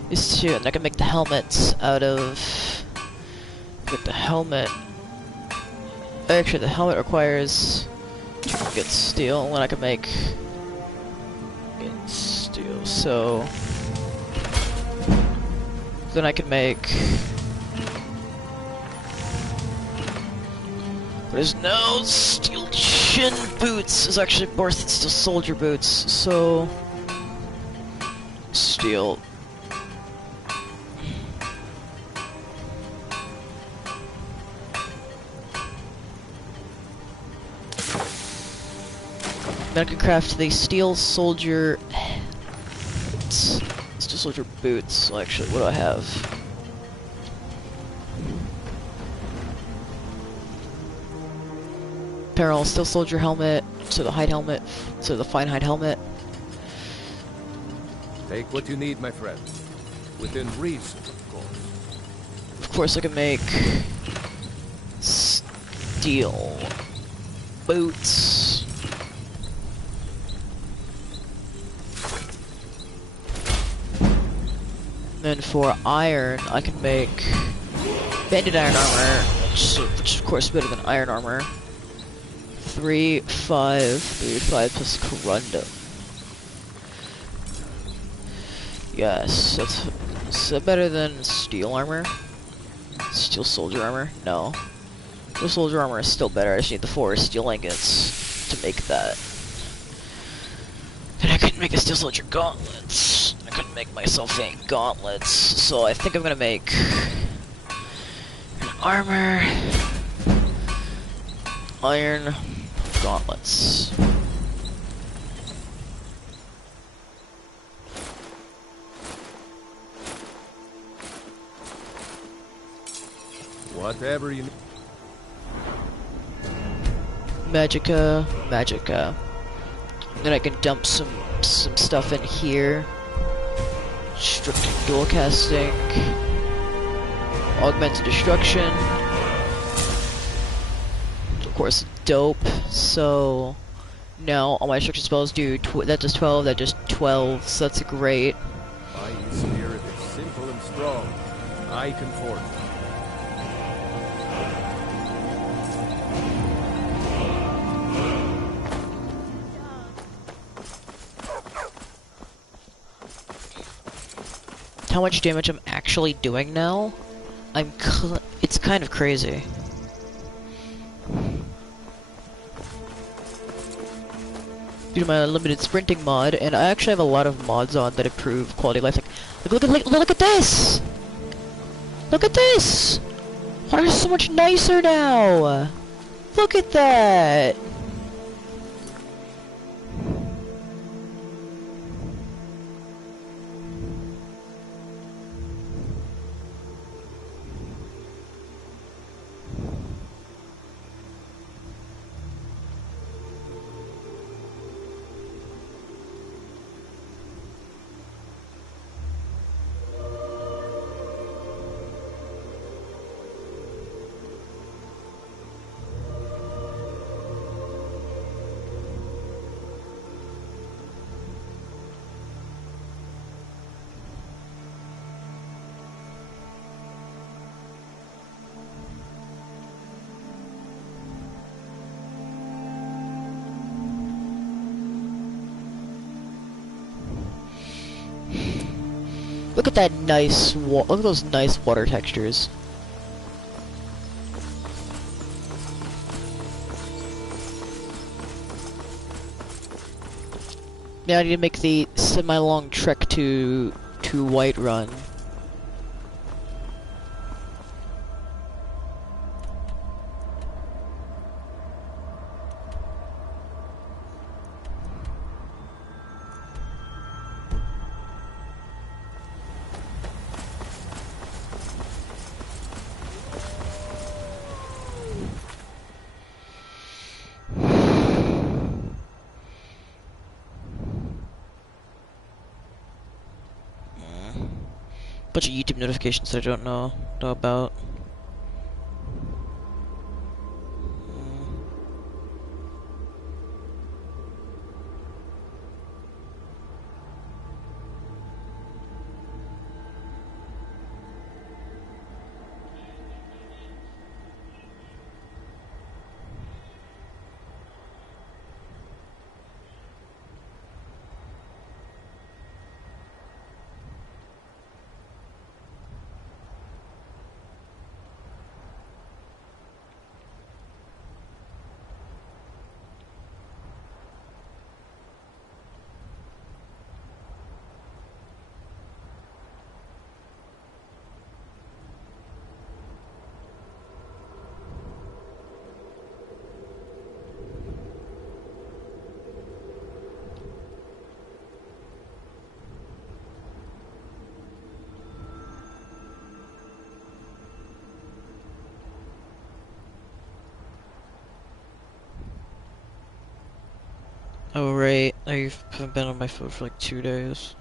these 2, and I can make the helmets out of. With the helmet. Actually, the helmet requires 2 ingots steel, and I can make ingots steel. So then I can make. There's no steel shin boots. It's actually both steel soldier boots. So steel. Then I can craft the steel soldier boots. Steel soldier boots. So actually, what do I have? Apparel, steel soldier helmet, so the hide helmet, so the fine hide helmet. Take what you need, my friend. Within reason, of course. Of course, I can make steel boots. Then for iron, I can make banded iron armor, which is of course better than iron armor. 3, 5 plus corundum. Yes, is that better than steel armor? Steel soldier armor? No. Steel soldier armor is still better. I just need the 4 steel ingots to make that. And I couldn't make a steel soldier gauntlets. I couldn't make myself any gauntlets, so I think I'm gonna make an armor, iron gauntlets. Whatever you need. Magicka. Then I can dump some some stuff in here. Restricting dual casting. Augmented destruction. Of course, dope. So now all my destruction spells do that does 12. That does 12. So that's great. My spirit is simple and strong. I can forge. How much damage I'm actually doing now? It's kind of crazy. Due to my limited sprinting mod, and I actually have a lot of mods on that improve quality of life. Look at this! Look at this! Water is so much nicer now! Look at that! Look at that nice look at those nice water textures. Now I need to make the semi-long trek to Whiterun. Bunch of YouTube notifications that I don't know about. Oh right, I haven't been on my phone for like 2 days.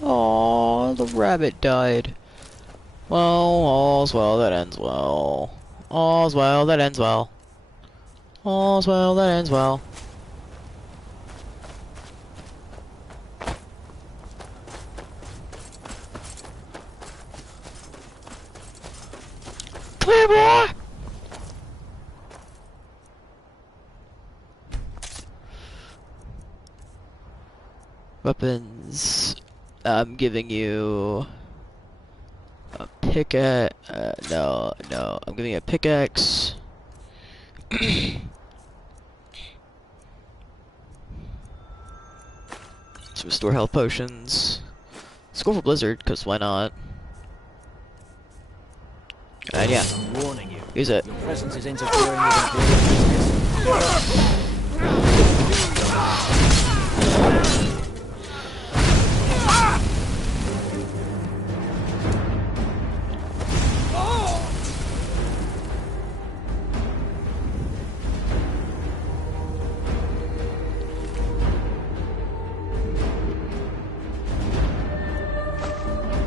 Aww, the rabbit died. Well, all's well that ends well. All's well that ends well. All's well that ends well. Come here, boy! Weapons. I'm giving you a pickaxe. No, I'm giving you a pickaxe. So Restore health potions. Let's go for Blizzard, because why not? And yeah, I'm warning you. use it. Your presence is interfering with Imperial business.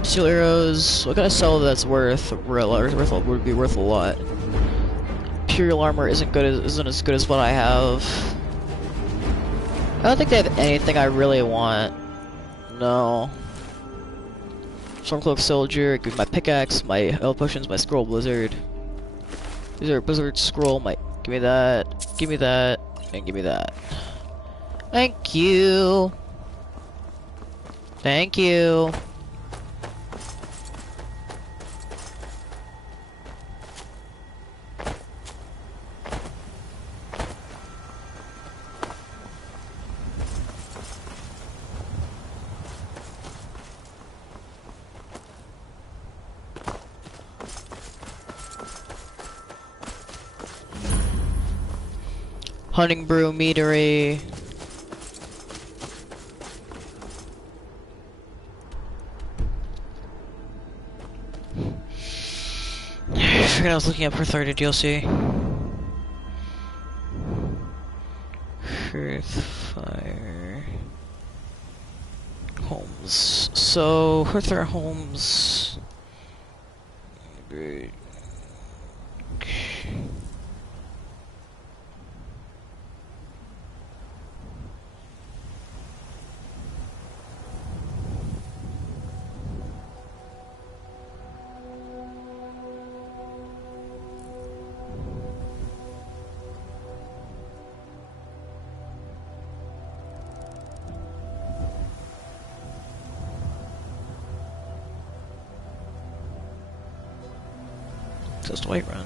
Steel arrows. What can I sell that's worth would be worth a lot? Imperial armor isn't as good as what I have. I don't think they have anything I really want. No. Stormcloak soldier. Give me my pickaxe, my health potions, my scroll blizzard. These are blizzard scroll. Give me that, and give me that. Thank you. Thank you. Hunting brew meadery. I forgot I was looking up for 30 DLC. Hearthfire homes. So Hearthfire homes. Just white run.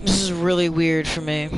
This is really weird for me.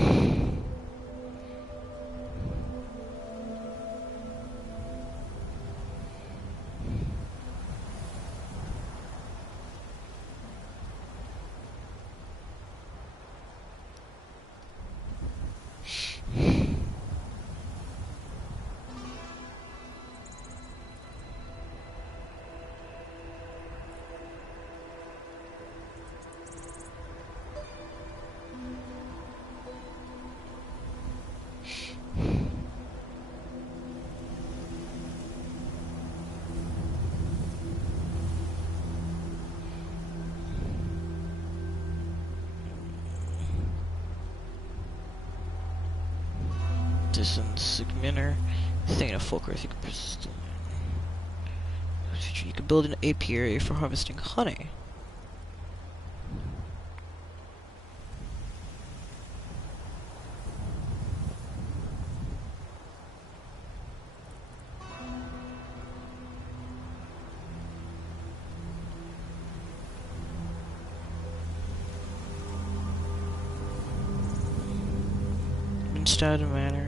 Distance manner. Thing in a folk earth you can persist. You can build an apiary for harvesting honey. Instead of manner.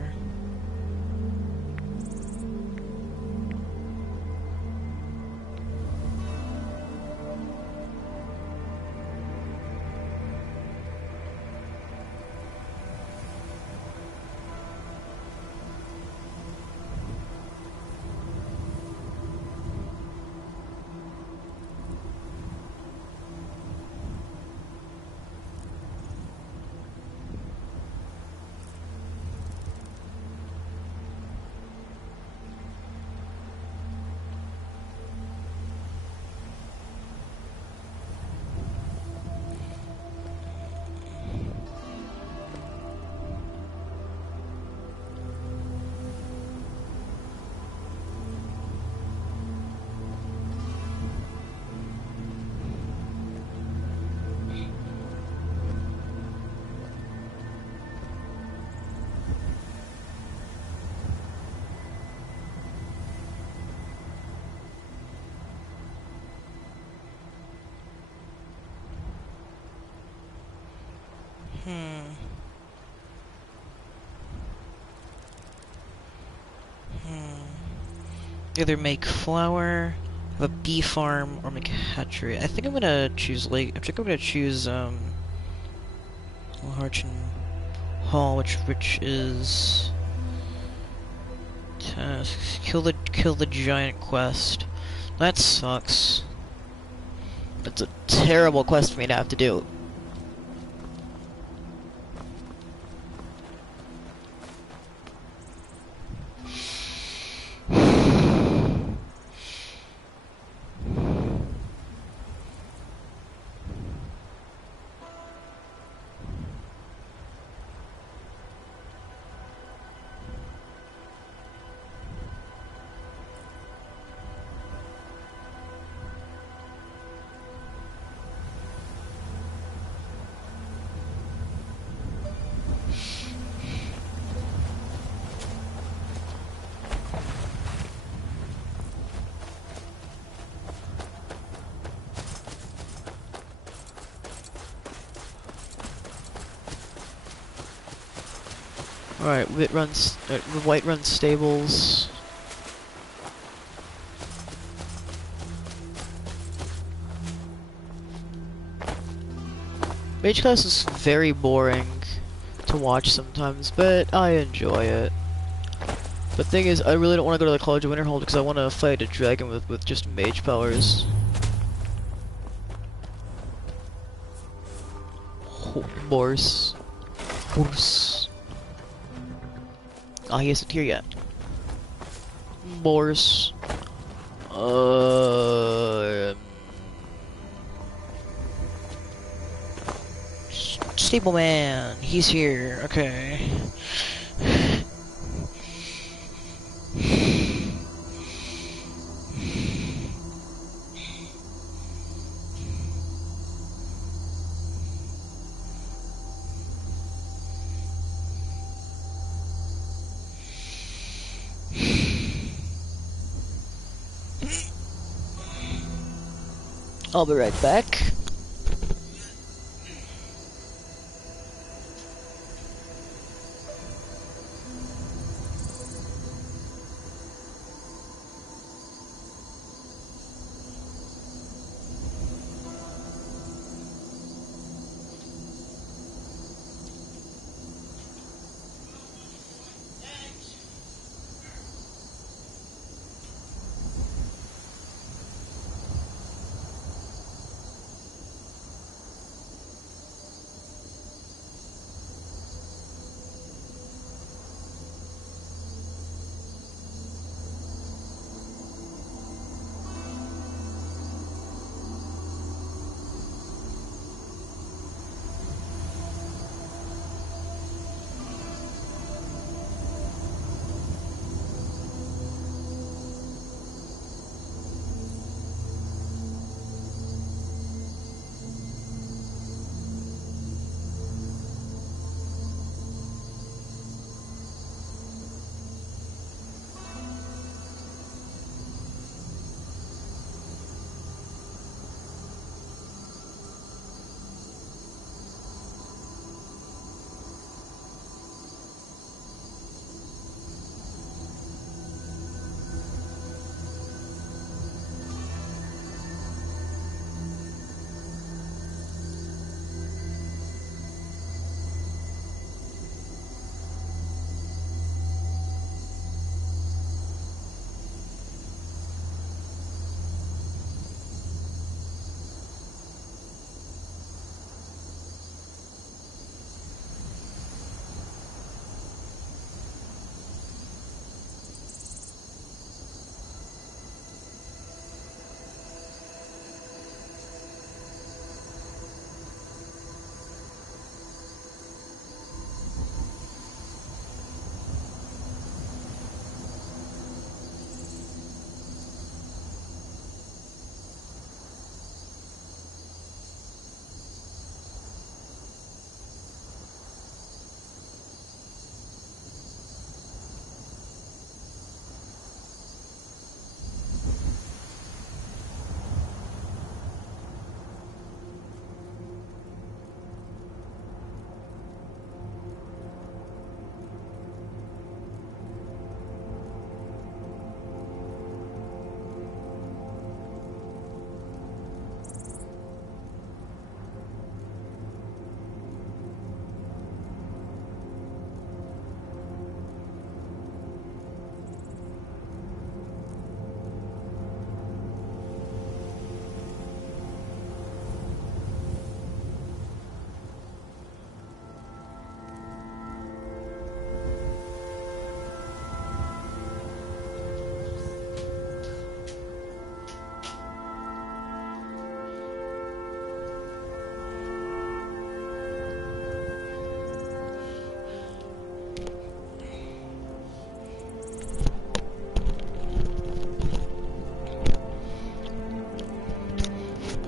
Hmm. Either make flour, have a bee farm, or make a hatchery. I think I'm gonna choose I think I'm gonna choose Harchin Hall, which is tasks. Kill the giant quest. That sucks. That's a terrible quest for me to have to do. Alright, White runs stables. Mage class is very boring to watch sometimes, but I enjoy it. The thing is, I really don't want to go to the College of Winterhold because I want to fight a dragon with just mage powers. Oh, Boris. Ah, he isn't here yet. Boris. Stableman. He's here. Okay. I'll be right back.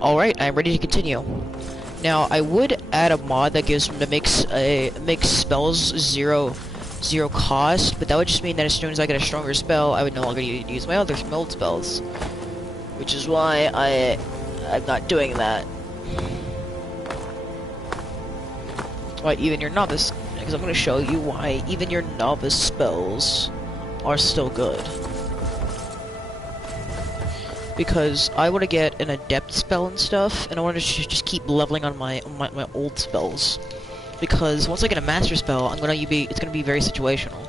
Alright, I'm ready to continue. Now, I would add a mod that makes spells zero cost, but that would just mean that as soon as I get a stronger spell, I would no longer use my old spells. Which is why I'm not doing that. Why even your novice, because I'm going to show you why even your novice spells are still good. Because I want to get an adept spell and stuff, and I want to just keep leveling on my old spells. Because once I get a master spell, it's gonna be very situational.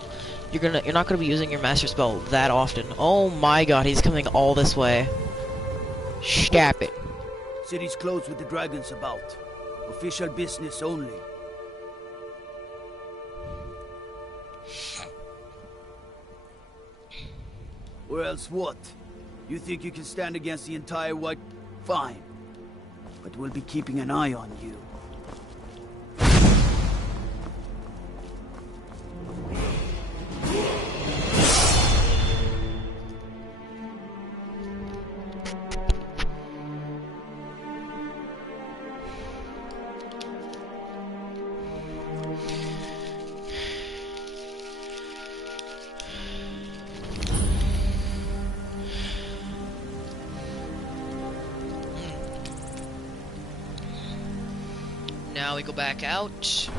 You're not gonna be using your master spell that often. Oh my god, he's coming all this way. Stop it. City's closed with the dragons about. Official business only. Or else what? You think you can stand against the entire white... Fine. But we'll be keeping an eye on you. Now we go back out.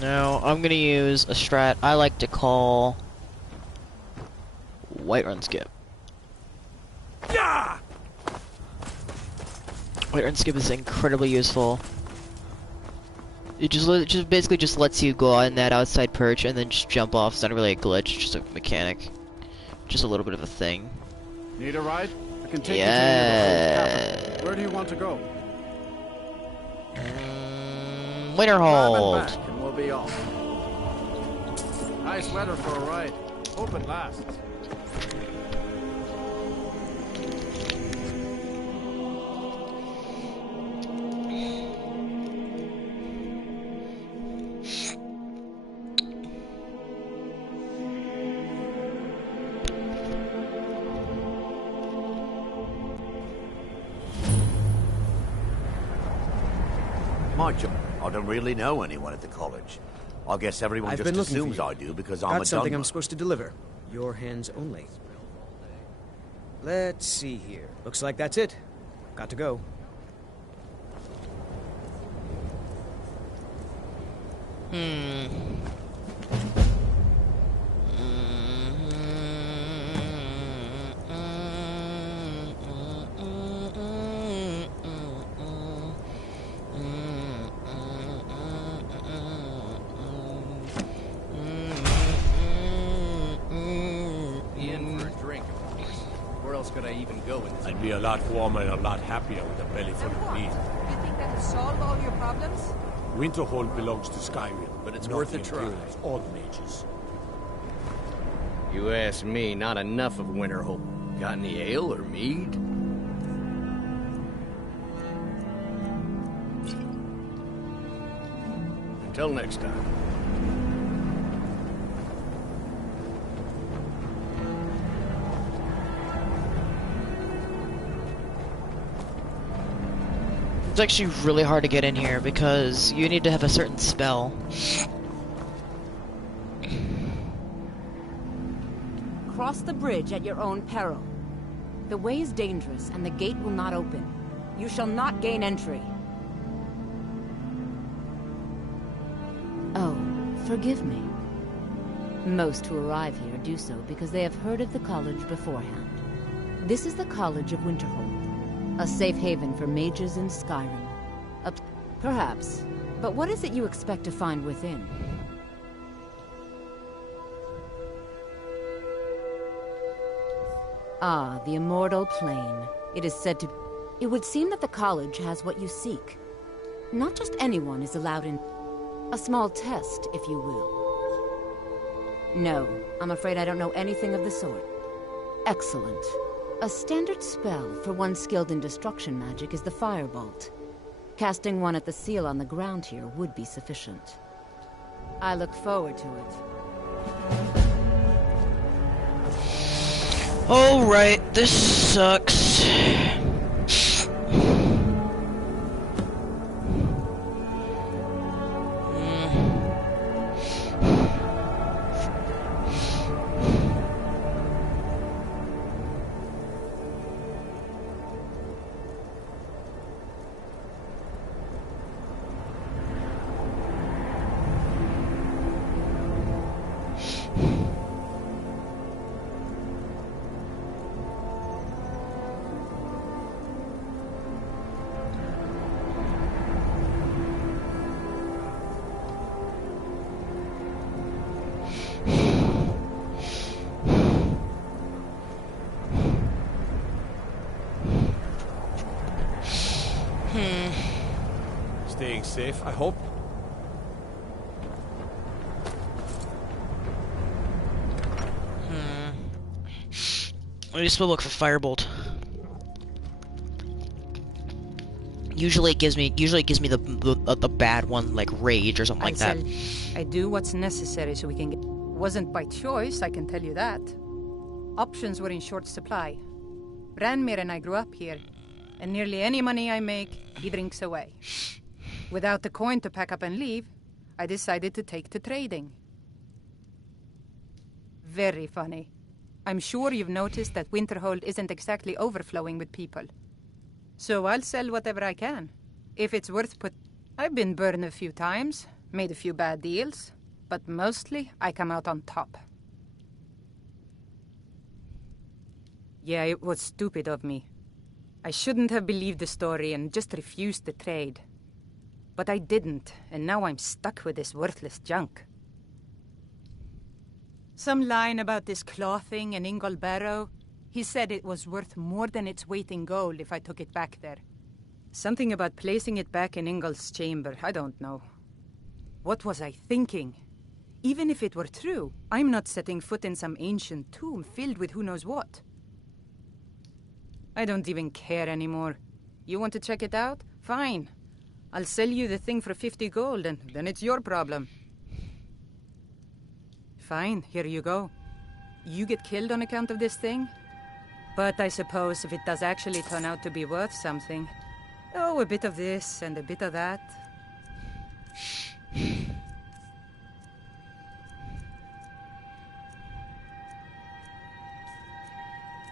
Now I'm gonna use a strat I like to call Whiterun skip. Yeah! Whiterun skip is incredibly useful. It just basically just lets you go on that outside perch and then just jump off. It's not really a glitch, it's just a mechanic. Just a little bit of a thing. Need a ride? I can take yeah. you to the cabin. Where do you want to go? Winterhold. Grab it back and we'll be off. Nice weather for a ride. Hope it lasts. My job. I don't really know anyone at the college. I guess everyone just assumes I do because I'm a Got something dunmer. I'm supposed to deliver. Your hands only. Let's see here. Looks like that's it. Got to go. I'd be a lot warmer and a lot happier with a belly full of meat. You think that'll solve all your problems? Winterhold belongs to Skyrim, But it's not worth the a try. Imperials or the mages. You ask me, not enough of Winterhold. Got any ale or mead? Until next time. It's actually really hard to get in here because you need to have a certain spell. Cross the bridge at your own peril. The way is dangerous, and the gate will not open. You shall not gain entry. Oh, forgive me. Most who arrive here do so because they have heard of the college beforehand. This is the College of Winterhold, a safe haven for mages in Skyrim. Perhaps, but what is it you expect to find within? Ah, the immortal plane. It is said to... It would seem that the college has what you seek. Not just anyone is allowed in. A small test, if you will. No, I'm afraid I don't know anything of the sort. Excellent. A standard spell for one skilled in destruction magic is the Firebolt. Casting one at the seal on the ground here would be sufficient. I look forward to it. Alright, this sucks. Staying safe, I hope. I just will look for Firebolt. Usually it gives me the bad one, like Rage or something like that. I do what's necessary so we can get... Wasn't by choice, I can tell you that. Options were in short supply. Branmir and I grew up here, and nearly any money I make, he drinks away. Without the coin to pack up and leave, I decided to take to trading. Very funny. I'm sure you've noticed that Winterhold isn't exactly overflowing with people. So I'll sell whatever I can. If it's worth I've been burned a few times, made a few bad deals, but mostly I come out on top. Yeah, it was stupid of me. I shouldn't have believed the story and just refused the trade. But I didn't, and now I'm stuck with this worthless junk. Some line about this clothing in Ingol Barrow. He said it was worth more than its weight in gold if I took it back there. Something about placing it back in Ingol's chamber, I don't know. What was I thinking? Even if it were true, I'm not setting foot in some ancient tomb filled with who knows what. I don't even care anymore. You want to check it out? Fine. I'll sell you the thing for 50 gold, and then it's your problem. Fine, here you go. You get killed on account of this thing? But I suppose if it does actually turn out to be worth something... Oh, a bit of this and a bit of that.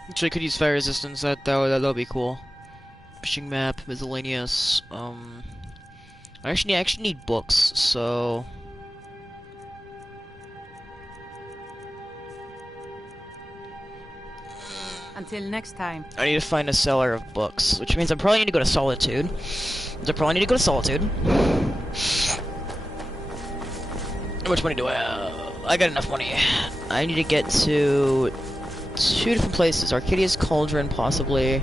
Actually, I could use fire resistance. That'll be cool. Fishing map, miscellaneous. I actually need books, so. Until next time. I need to find a seller of books, which means I probably need to go to Solitude. How much money do I have? I got enough money. I need to get to 2 different places. Arcadia's Cauldron, possibly.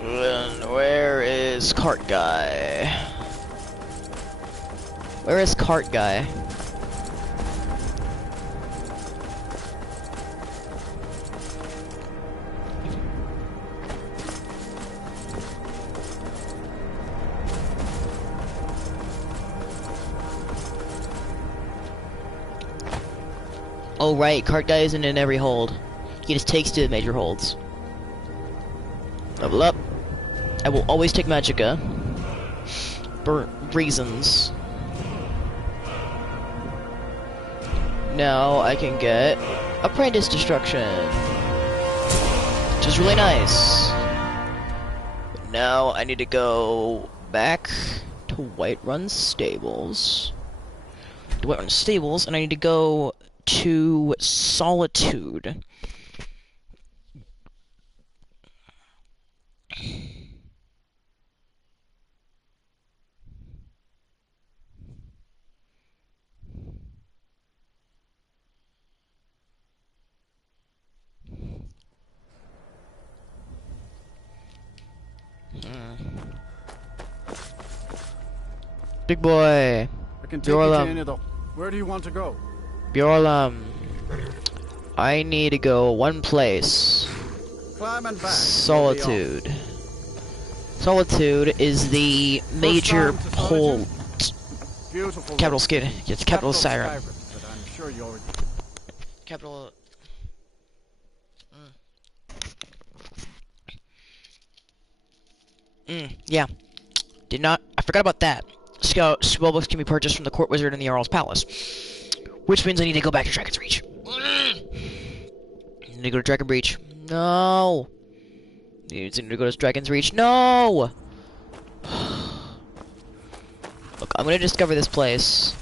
And where is Cart Guy? Where is Cart Guy? Oh right, Cart Guy isn't in every hold. He just takes to the major holds. Level up. I will always take Magicka. For reasons. Now I can get Apprentice Destruction. Which is really nice. But now I need to go back to Whiterun Stables. And I need to go to Solitude. Big boy. I can take you to any of the... Where do you want to go? Bjorl, I need to go one place. Climb and back. Solitude. Solitude is the major whole capital skin. It's capital Skyrim. But I'm sure you already... Capital. Yeah. Did not. I forgot about that. Spellbooks can be purchased from the court wizard in the Jarl's palace, which means I need to go back to Dragon's Reach. I need to go to Dragon Breach. No. I need to go to Dragon's Reach. No. Look, I'm gonna discover this place,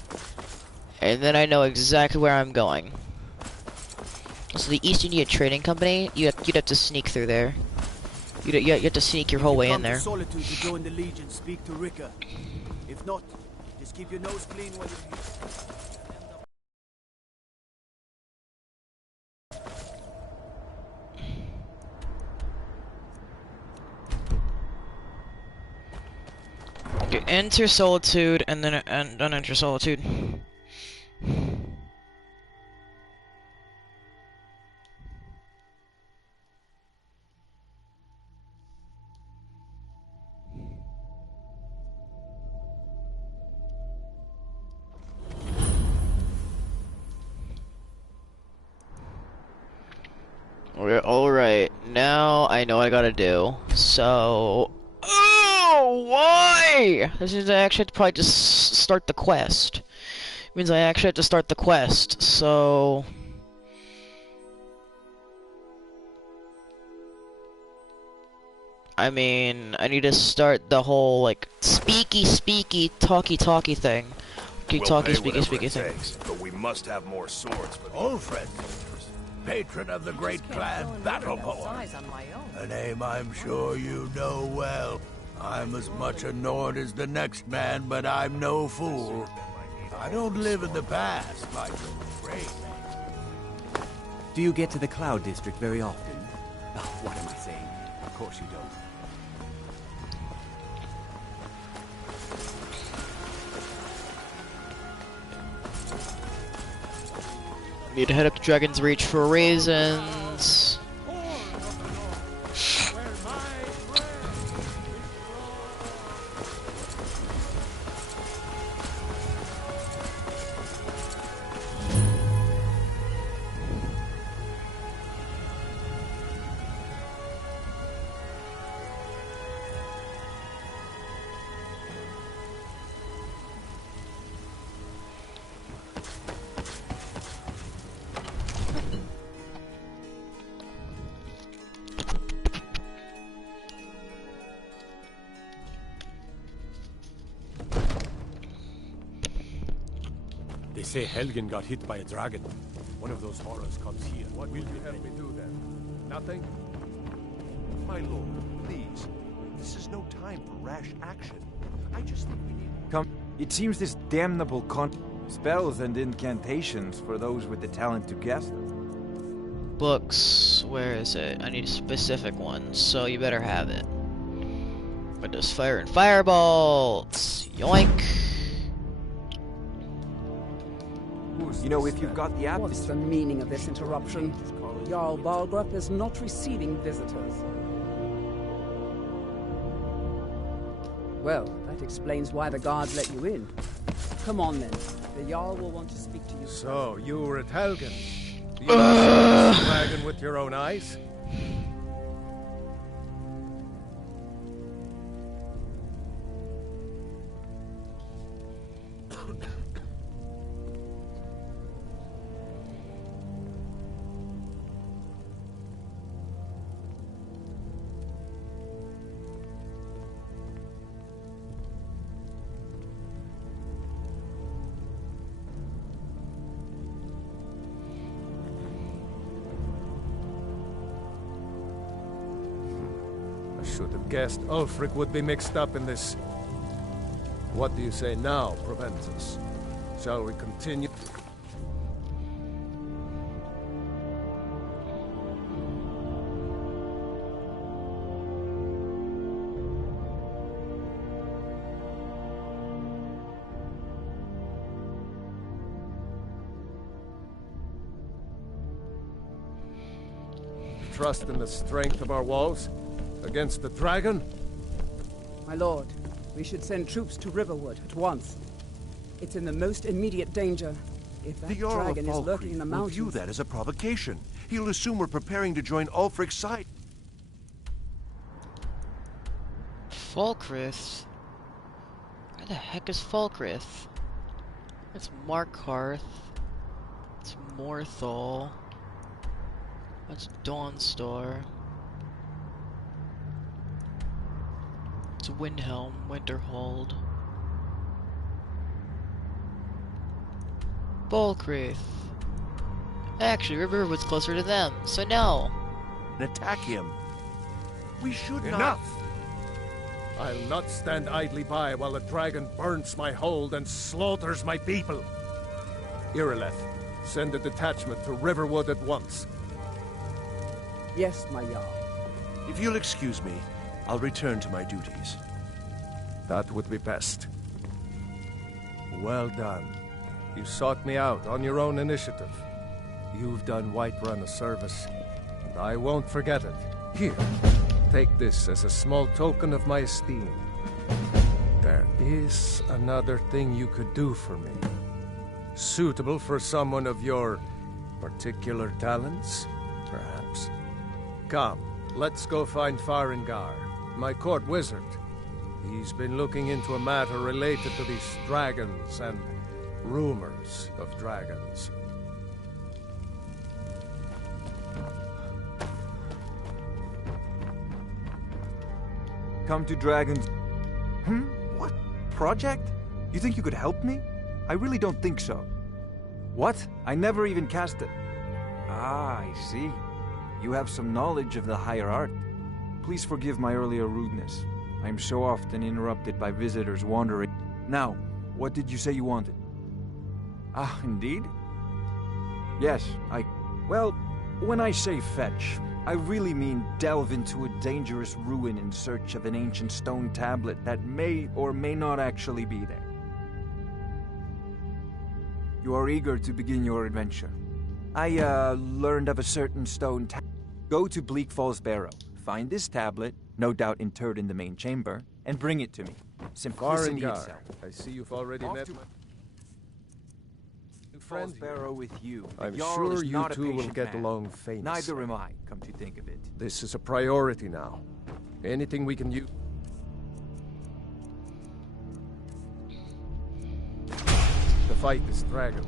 and then I know exactly where I'm going. So the East India Trading Company, you'd have to sneak through there. You have to sneak your whole way in there. Solitude to join the Legion, speak to Rika. If not, just keep your nose clean while you're here. Okay, enter Solitude, and then enter Solitude. Alright, now I know what I gotta do. So... Oh, why? This is I actually have to probably just start the quest. It means I actually have to start the quest, so... I mean, I need to start the whole, like, speaky, talky thing. Talky, speaky thing. But we must have more swords for the Ulfred, patron of the great clan Battle Poem. A name I'm sure you know well. I'm as much a Nord as the next man, but I'm no fool. I don't live in the past like the great. Do you get to the Cloud District very often? Oh, what am I saying? Of course you don't. Need to head up to Dragon's Reach for reasons. They say Helgen got hit by a dragon. One of those horrors comes here. What will you have me do then? Nothing? My lord, please. This is no time for rash action. I just think we need... Come. It seems this damnable spells and incantations for those with the talent to cast them. Books, where is it? I need a specific one, so you better have it. What does fire and firebolts? Yoink! You know, if you've got the app... What's the meaning of this interruption? Jarl Balgrup is not receiving visitors. Well, that explains why the guards let you in. Come on then. The Jarl will want to speak to you. So, you were at Helgen. You saw this wagon with your own eyes? Should have guessed Ulfric would be mixed up in this. What do you say now, Proventus? Shall we continue? trust in the strength of our walls? Against the dragon? My lord, we should send troops to Riverwood at once. It's in the most immediate danger. If that The Jarl of dragon is lurking in the Falkreath will mountains... view that as a provocation. He'll assume we're preparing to join Ulfric's side. Falkreath? Where the heck is Falkreath? It's Markarth. It's Morthal. That's Dawnstar. It's Windhelm, Winterhold. Falkreath. Actually, Riverwood's closer to them, so no. And attack him. We should not. Enough! I'll not stand idly by while the dragon burns my hold and slaughters my people. Irileth, send a detachment to Riverwood at once. Yes, my Jarl. If you'll excuse me, I'll return to my duties. That would be best. Well done. You sought me out on your own initiative. You've done Whiterun a service, and I won't forget it. Here, take this as a small token of my esteem. There is another thing you could do for me. Suitable for someone of your particular talents, perhaps. Come, let's go find Farengar, my court wizard. He's been looking into a matter related to these dragons and rumors of dragons. Come to dragons... What? Project? You think you could help me? I really don't think so. What? I never even cast it. Ah, I see. You have some knowledge of the higher art. Please forgive my earlier rudeness. I am so often interrupted by visitors wandering. Now, what did you say you wanted? Ah, indeed? Yes, Well, when I say fetch, I really mean delve into a dangerous ruin in search of an ancient stone tablet that may or may not actually be there. You are eager to begin your adventure. I learned of a certain stone tablet. Go to Bleak Falls Barrow, find this tablet, no doubt interred in the main chamber, and bring it to me. Simplicity Farengar, itself. I see you've already met my Falls Barrow with you. The I'm Jarl sure is you not a two will patient get man. along famously. Neither am I, come to think of it. This is a priority now. Anything we can use to fight this dragon.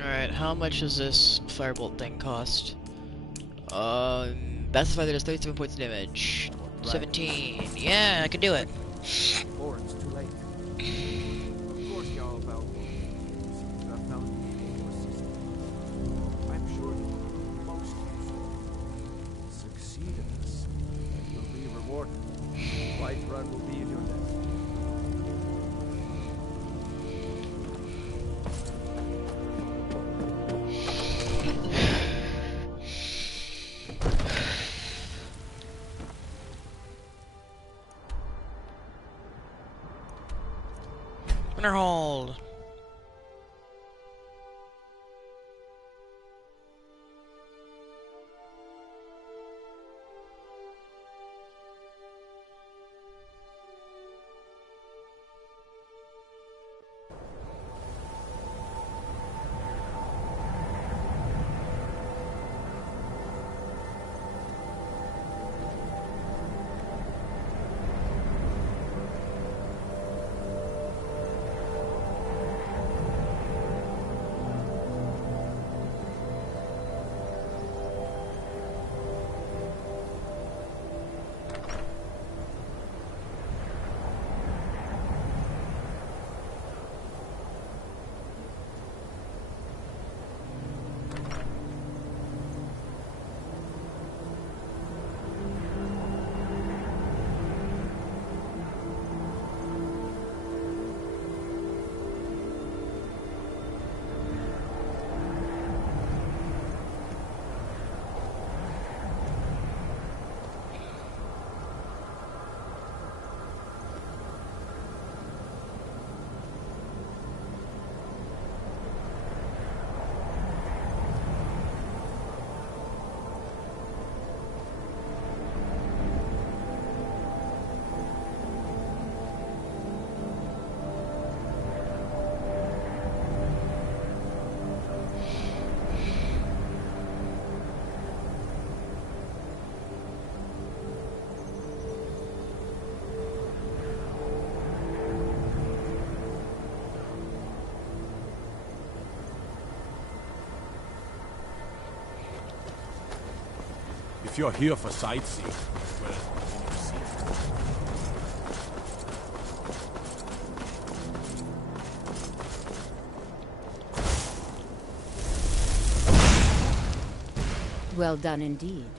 Alright, how much does this firebolt thing cost? Specify that it's 37 points of damage. 17. Yeah, I can do it. Or it's too late. Of course, Jarl about I found your system. I'm sure it will be most useful. Succeed in this, and you'll be rewarded. Whiterun will be in your debt. Winterhold. If you're here for sightseeing, well, you'll see. Well done indeed.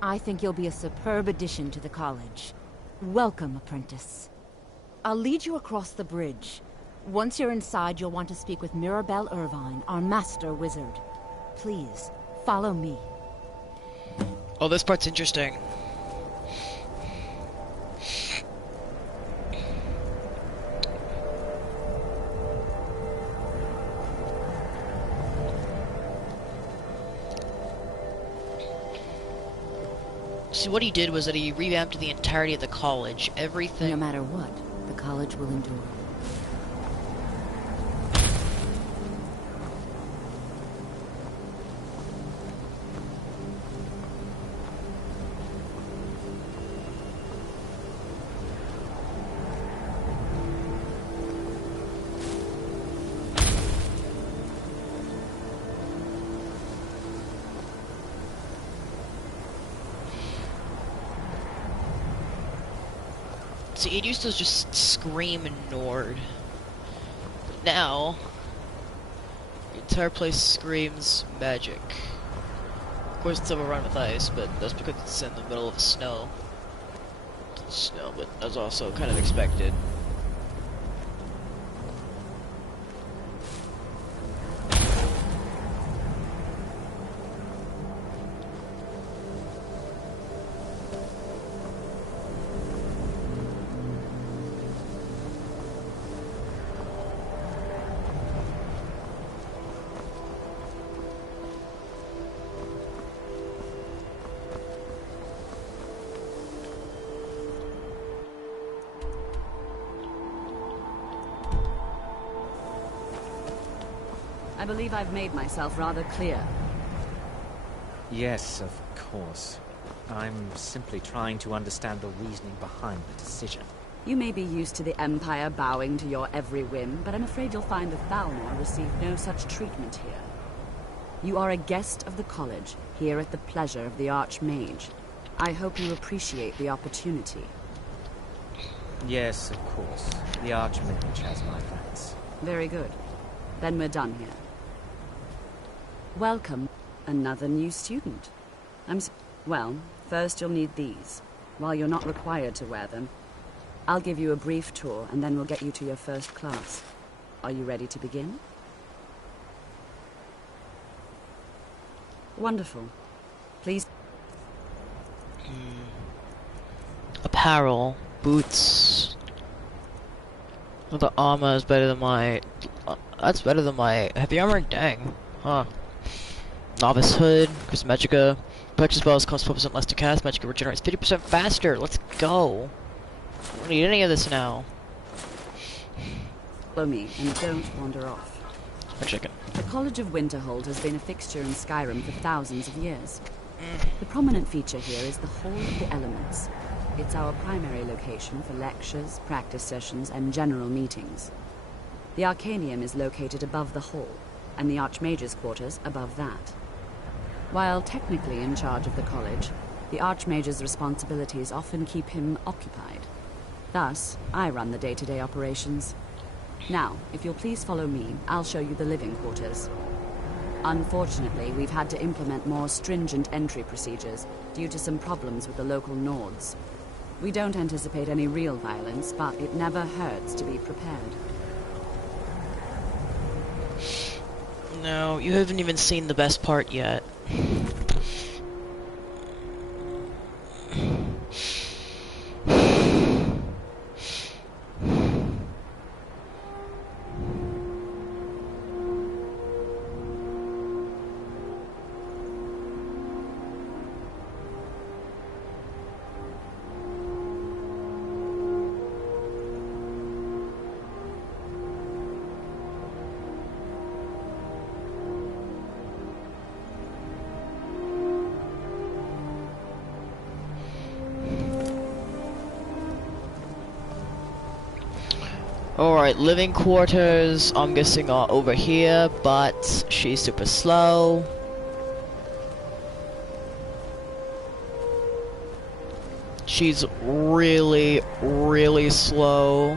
I think you'll be a superb addition to the college. Welcome, apprentice. I'll lead you across the bridge. Once you're inside, you'll want to speak with Mirabelle Irvine, our master wizard. Please, follow me. Oh, this part's interesting. See, what he did was that he revamped the entirety of the college. Everything. No matter what, the college will endure. See, it used to just scream Nord. But now, the entire place screams magic. Of course, it's overrun with ice, but that's because it's in the middle of snow. Snow, but that's also kind of expected. I believe I've made myself rather clear. Yes, of course. I'm simply trying to understand the reasoning behind the decision. You may be used to the Empire bowing to your every whim, but I'm afraid you'll find the Thalmor receive no such treatment here. You are a guest of the college, here at the pleasure of the Archmage. I hope you appreciate the opportunity. Yes, of course. The Archmage has my thanks. Very good. Then we're done here. Welcome, another new student. Well, first you'll need these. While you're not required to wear them, I'll give you a brief tour, and then we'll get you to your first class. Are you ready to begin? Wonderful. Please. Apparel, boots. Well, the armor is better than my. That's better than my heavy armor. Dang, huh? Novice hood, Chris Magica. Purchase spells cost 4% less to cast. Magica regenerates 50% faster. Let's go. I don't need any of this now. Follow me and don't wander off. A chicken. The College of Winterhold has been a fixture in Skyrim for thousands of years. The prominent feature here is the Hall of the Elements. It's our primary location for lectures, practice sessions, and general meetings. The Arcanium is located above the hall, and the Archmage's quarters above that. While technically in charge of the college, the Archmage's responsibilities often keep him occupied. Thus, I run the day-to-day operations. Now, if you'll please follow me, I'll show you the living quarters. Unfortunately, we've had to implement more stringent entry procedures due to some problems with the local Nords. We don't anticipate any real violence, but it never hurts to be prepared. No, you haven't even seen the best part yet. Alright, living quarters, I'm guessing are over here, but she's super slow. She's really, really slow.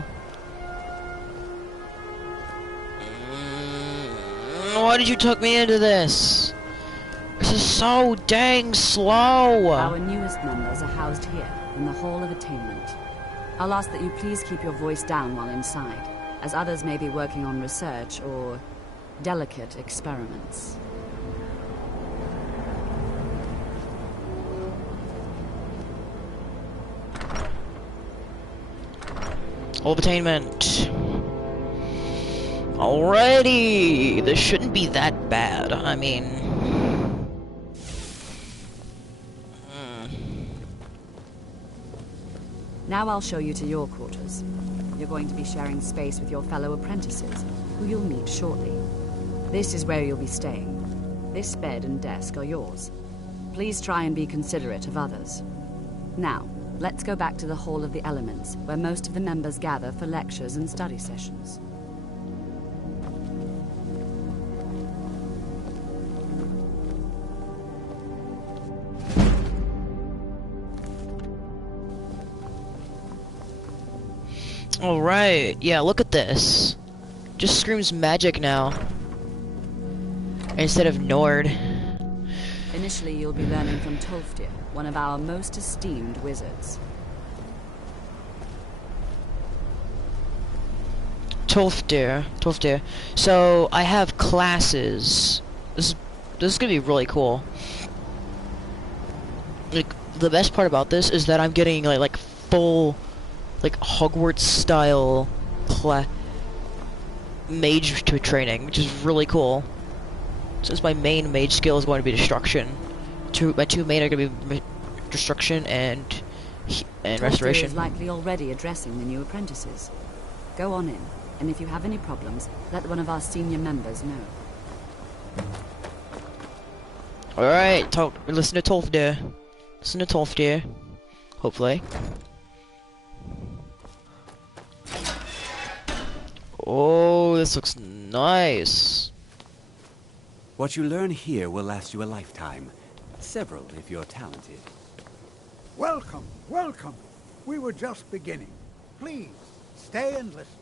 Why did you tuck me into this? This is so dang slow. Our newest members are housed here, in the Hall of Attainment. I'll ask that you please keep your voice down while inside, as others may be working on research or delicate experiments. Hall of Attainment. Alrighty, this shouldn't be that bad. I mean, Now I'll show you to your quarters. You're going to be sharing space with your fellow apprentices, who you'll meet shortly. This is where you'll be staying. This bed and desk are yours. Please try and be considerate of others. Now, let's go back to the Hall of the Elements, where most of the members gather for lectures and study sessions. alright. Yeah, look at this. Just screams magic now. Instead of Nord. Initially, you'll be learning from Tolfdir, one of our most esteemed wizards. Tolfdir. So, I have classes. This is gonna be really cool. Like, the best part about this is that I'm getting, like full, like, Hogwarts-style mage training, which is really cool. Since my main mage skill is going to be destruction. My two main are going to be destruction and restoration. Tolfdir is likely already addressing the new apprentices. Go on in, and if you have any problems, let one of our senior members know. Alright, listen to Tolfdir. Listen to Tolfdir. Hopefully. Oh, this looks nice. What you learn here will last you a lifetime. Several, if you're talented. Welcome, welcome. We were just beginning. Please, stay and listen.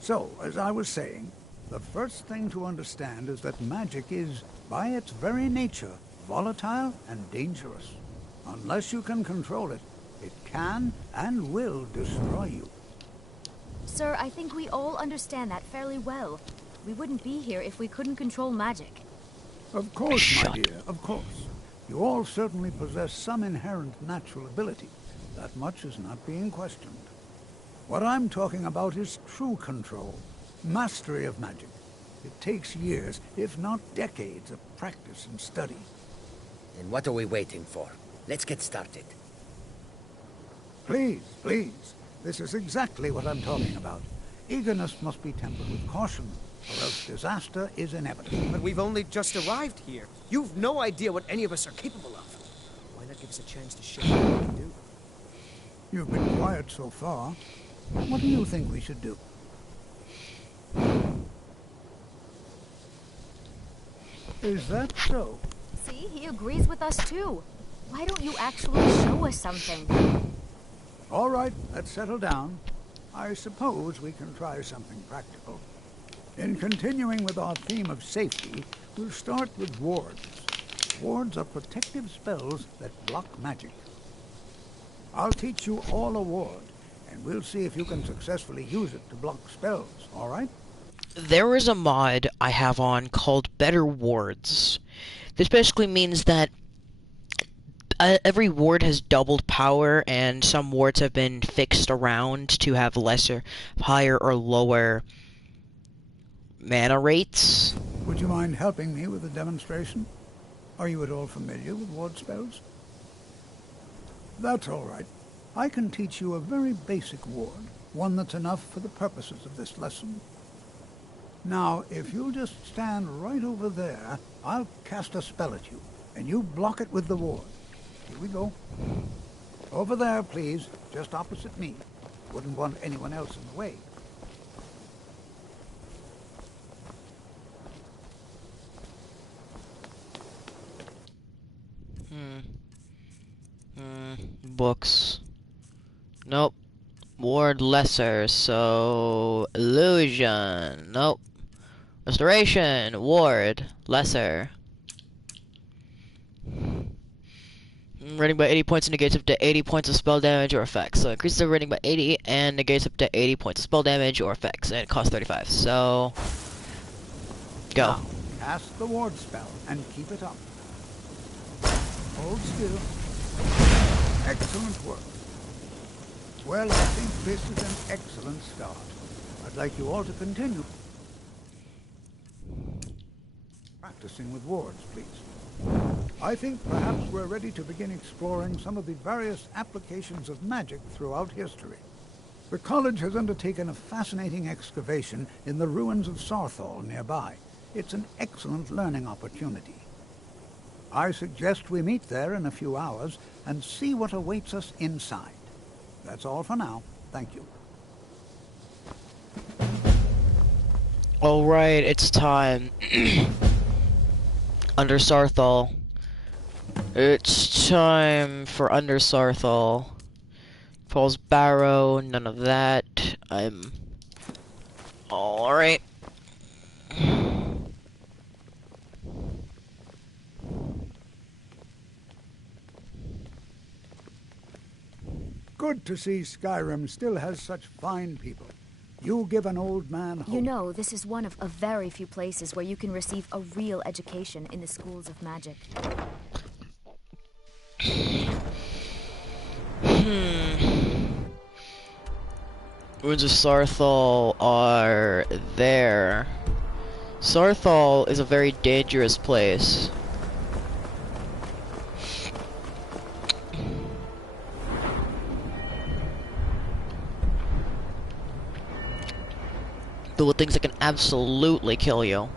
So, as I was saying, the first thing to understand is that magic is, by its very nature, volatile and dangerous. Unless you can control it, it can and will destroy you. Sir, I think we all understand that fairly well. We wouldn't be here if we couldn't control magic. Of course, my dear, of course. You all certainly possess some inherent natural ability. That much is not being questioned. What I'm talking about is true control, mastery of magic. It takes years, if not decades, of practice and study. Then what are we waiting for? Let's get started. Please, please. This is exactly what I'm talking about. Eagerness must be tempered with caution, or else disaster is inevitable. But we've only just arrived here. You've no idea what any of us are capable of. Why not give us a chance to show what we can do? You've been quiet so far. What do you think we should do? Is that so? See, he agrees with us too. Why don't you actually show us something? All right, let's settle down. I suppose we can try something practical. In continuing with our theme of safety, we'll start with wards. Wards are protective spells that block magic. I'll teach you all a ward, and we'll see if you can successfully use it to block spells, all right? There is a mod I have on called Better Wards. This basically means that every ward has doubled power, and some wards have been fixed around to have lesser, higher, or lower mana rates. Would you mind helping me with a demonstration? Are you at all familiar with ward spells? That's all right. I can teach you a very basic ward, one that's enough for the purposes of this lesson. Now, if you'll just stand right over there, I'll cast a spell at you, and you block it with the ward. Here we go. Over there, please, just opposite me. Wouldn't want anyone else in the way. books. Nope. Ward lesser, so illusion. Nope. Restoration. Ward lesser. Rating by 80 points and negates up to 80 points of spell damage or effects. So increases the rating by 80 and negates up to 80 points of spell damage or effects. And it costs 35. So go. Now, cast the ward spell and keep it up. Hold still. Excellent work. Well, I think this is an excellent start. I'd like you all to continue practicing with wards, please. I think perhaps we're ready to begin exploring some of the various applications of magic throughout history. The college has undertaken a fascinating excavation in the ruins of Sarthal nearby. It's an excellent learning opportunity. I suggest we meet there in a few hours and see what awaits us inside. That's all for now. Thank you. Alright, it's time. Under Sarthal. It's time for Under Sarthal. Paul's Barrow, none of that. I'm... Alright. Good to see Skyrim still has such fine people. You give an old man hope. You know, this is one of a very few places where you can receive a real education in the schools of magic. Ruins of Sarthal are there. Sarthal is a very dangerous place. Filled with things that can absolutely kill you.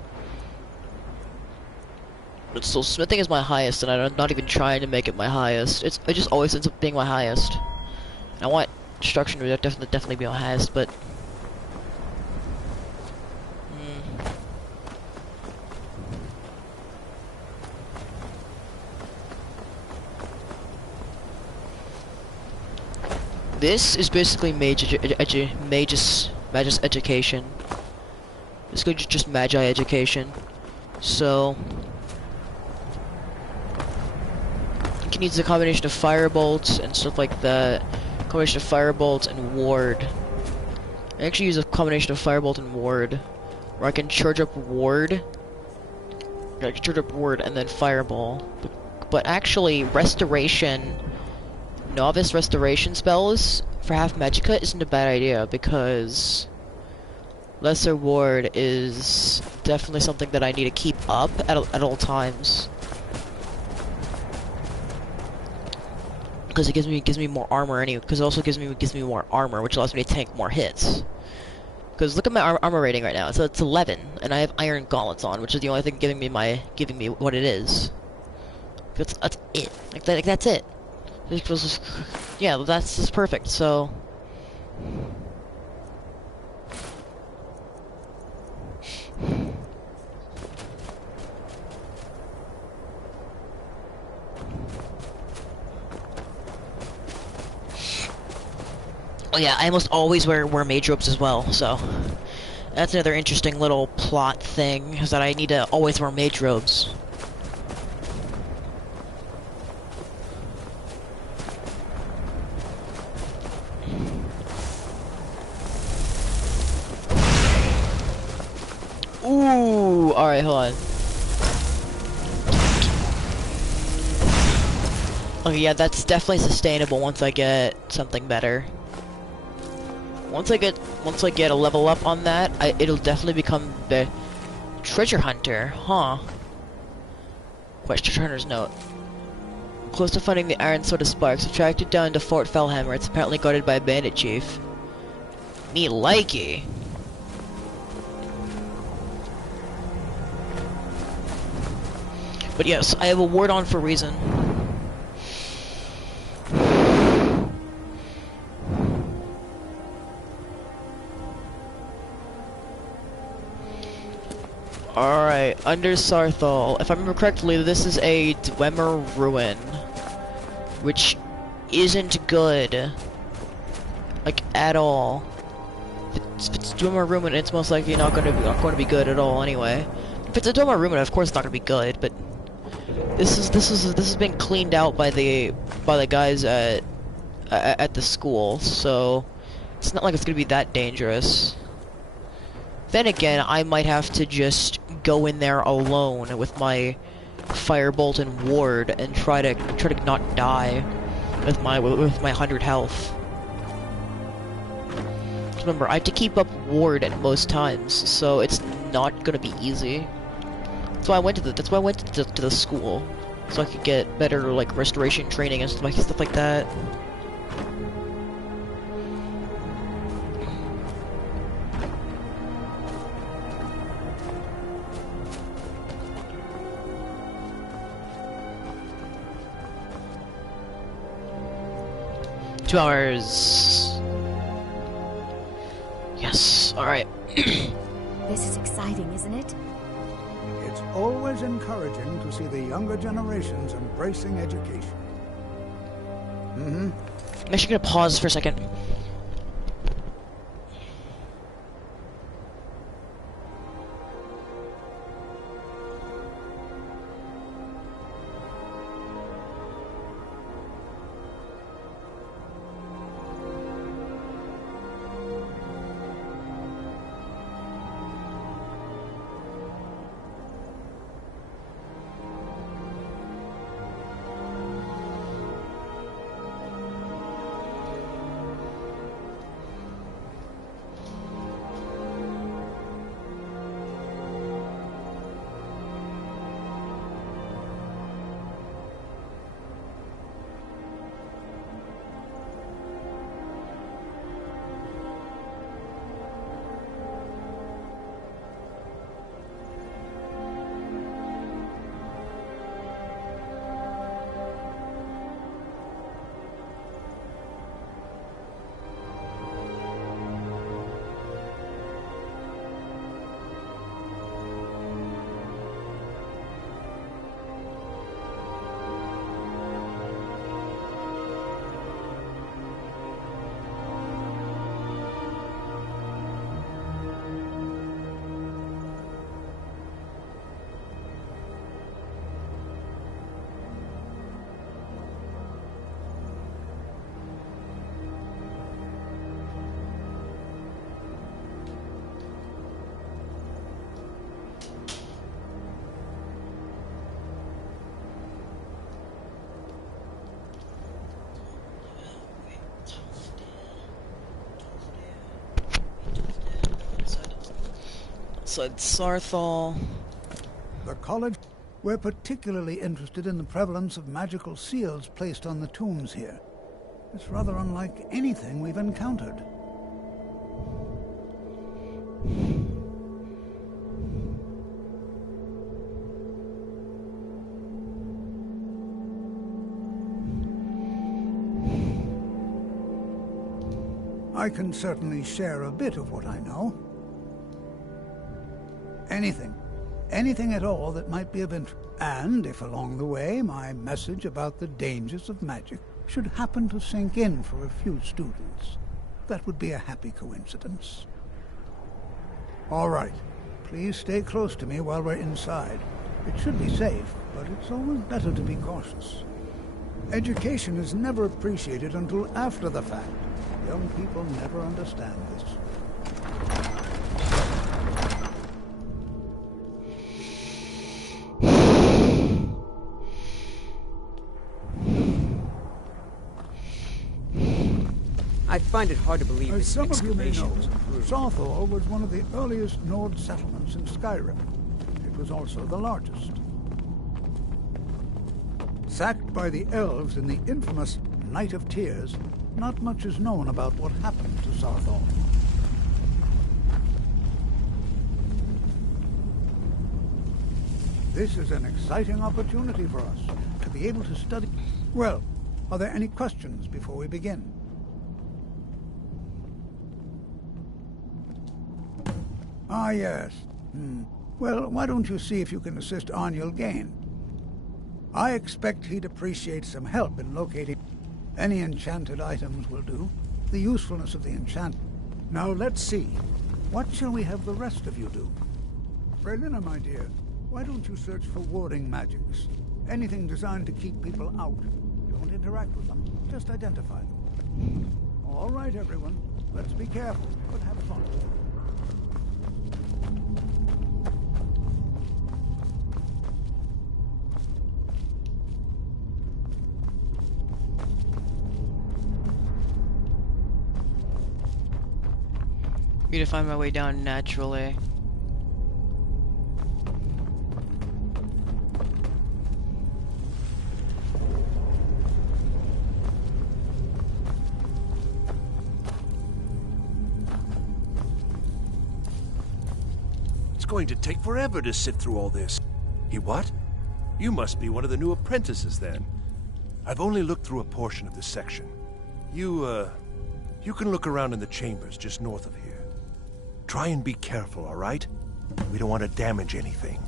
So smithing is my highest, and I'm not even trying to make it my highest. It just always ends up being my highest. I want destruction to definitely be my highest, but this is basically mage's education. Basically just magi education. So you can use a combination of firebolts and stuff like that. Combination of firebolts and ward. I actually use a combination of firebolt and ward, where I can charge up ward. I can charge up ward and then fireball. But actually, restoration, novice restoration spells for half magicka isn't a bad idea, because lesser ward is definitely something that I need to keep up at all times. Because it gives me more armor anyway. Because it also gives me more armor, which allows me to tank more hits. Because look at my armor rating right now. So it's 11, and I have iron gauntlets on, which is the only thing giving me what it is. That's it. Like that's it. Yeah, that's just perfect. So. Oh yeah, I almost always wear mage robes as well, so that's another interesting little plot thing, is that I need to always wear mage robes. Ooh, alright, hold on. Okay, yeah, that's definitely sustainable once I get something better. Once I get a level up on that, it'll definitely become the treasure hunter, huh? Treasure hunter's note. Close to finding the iron sword of sparks, tracked it down to Fort Fellhammer. It's apparently guarded by a bandit chief. Me likey. But yes, I have a ward on for a reason. Alright, under Sarthal. If I remember correctly, this is a Dwemer ruin. Which isn't good. Like, at all. If it's Dwemer Rumen, it's most likely not going to be good at all anyway. If it's a Dwemer Rumen, of course it's not going to be good, but this has been cleaned out by the guys at the school, so it's not like it's going to be that dangerous. Then again, I might have to just go in there alone with my firebolt and ward and try to not die with my 100 health. Remember, I have to keep up ward at most times, so it's not gonna be easy. That's why I went to the school, so I could get better like restoration training and stuff like that. Two hours. Yes, alright. This is exciting, isn't it? It's always encouraging to see the younger generations embracing education. I'm actually gonna pause for a second. So it's Sarthal. The college. We're particularly interested in the prevalence of magical seals placed on the tombs here. It's rather unlike anything we've encountered. I can certainly share a bit of what I know. Anything at all that might be of interest. And if along the way my message about the dangers of magic should happen to sink in for a few students, that would be a happy coincidence. All right, please stay close to me while we're inside. It should be safe, but it's always better to be cautious. Education is never appreciated until after the fact. Young people never understand this. I find it hard to believe As this some of you may know, excavation was approved. Sarthal was one of the earliest Nord settlements in Skyrim. It was also the largest. Sacked by the elves in the infamous Night of Tears, not much is known about what happened to Sarthal. This is an exciting opportunity for us to be able to study. Well, are there any questions before we begin? Ah, yes. Well, why don't you see if you can assist Arniel Gain? I expect he'd appreciate some help in locating... Any enchanted items will do. The usefulness of the enchantment. Now let's see. What shall we have the rest of you do? Braylina, my dear, why don't you search for warding magics? Anything designed to keep people out. Don't interact with them, just identify them. All right, everyone. Let's be careful, but have fun. Need to find my way down naturally. It's going to take forever to sift through all this. He what? You must be one of the new apprentices then. I've only looked through a portion of this section. You can look around in the chambers just north of here. Try and be careful, all right? We don't want to damage anything.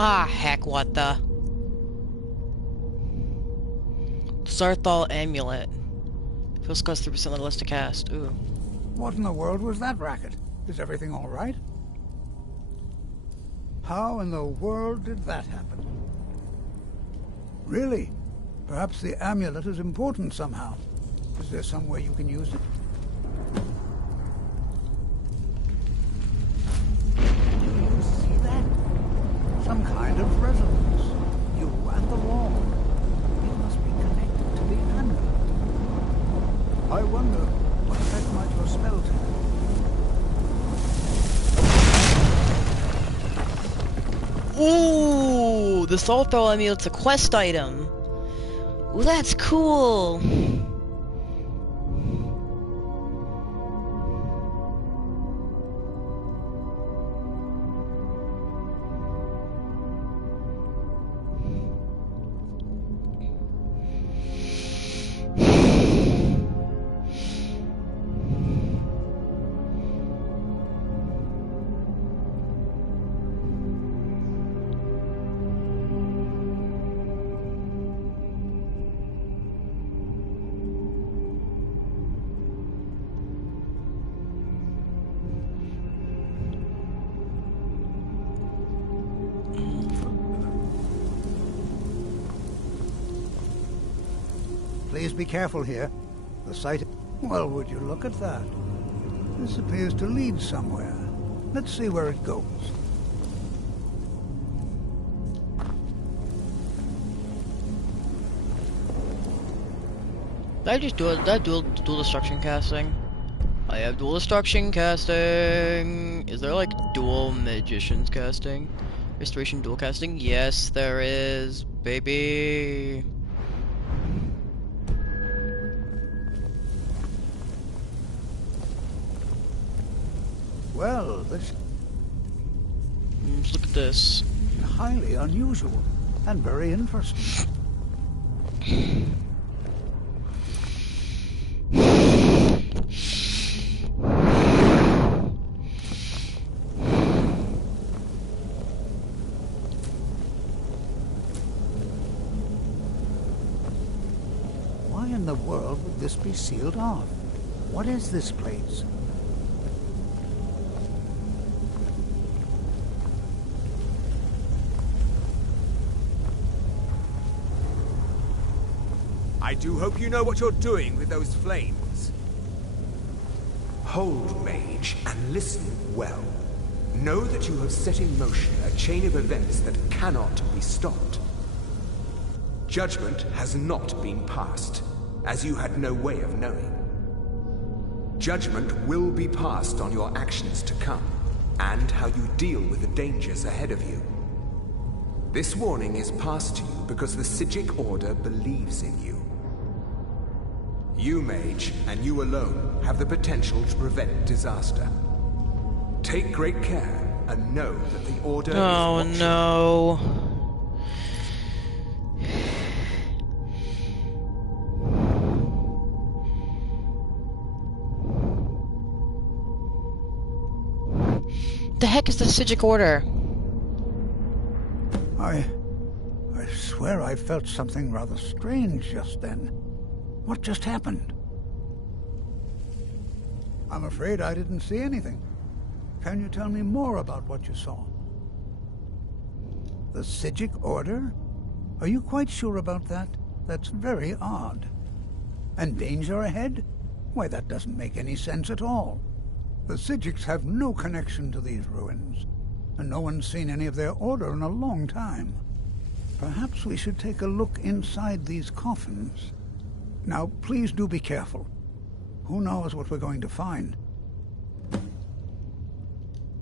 Ah, heck, what the? Sarthal Amulet. Feels cost 3% of the list to cast. Ooh. What in the world was that racket? Is everything all right? How in the world did that happen? Really? Perhaps the amulet is important somehow. Is there some way you can use it? Some kind of resonance. You and the wall. It must be connected to the amulet. I wonder what effect might your spell take. Ooh, the Sarthal Amulet's a quest item. Ooh, that's cool. Please be careful here. The site... Well, would you look at that? This appears to lead somewhere. Let's see where it goes. Did I just do it? Did I dual destruction casting? I have dual destruction casting. Is there like dual magicians casting? Restoration dual casting? Yes, there is, baby. Well, this... Look at this. Highly unusual and very interesting. Why in the world would this be sealed off? What is this place? I do hope you know what you're doing with those flames. Hold, mage, and listen well. Know that you have set in motion a chain of events that cannot be stopped. Judgment has not been passed, as you had no way of knowing. Judgment will be passed on your actions to come, and how you deal with the dangers ahead of you. This warning is passed to you because the Psijic Order believes in you. You, mage, and you alone, have the potential to prevent disaster. Take great care, and know that the Order is watching. Oh no. The heck is the Psijic Order? I swear I felt something rather strange just then. What just happened? I'm afraid I didn't see anything. Can you tell me more about what you saw? The Psijic Order? Are you quite sure about that? That's very odd. And danger ahead? Why, that doesn't make any sense at all. The Psijics have no connection to these ruins, and no one's seen any of their order in a long time. Perhaps we should take a look inside these coffins. Now, please do be careful. Who knows what we're going to find?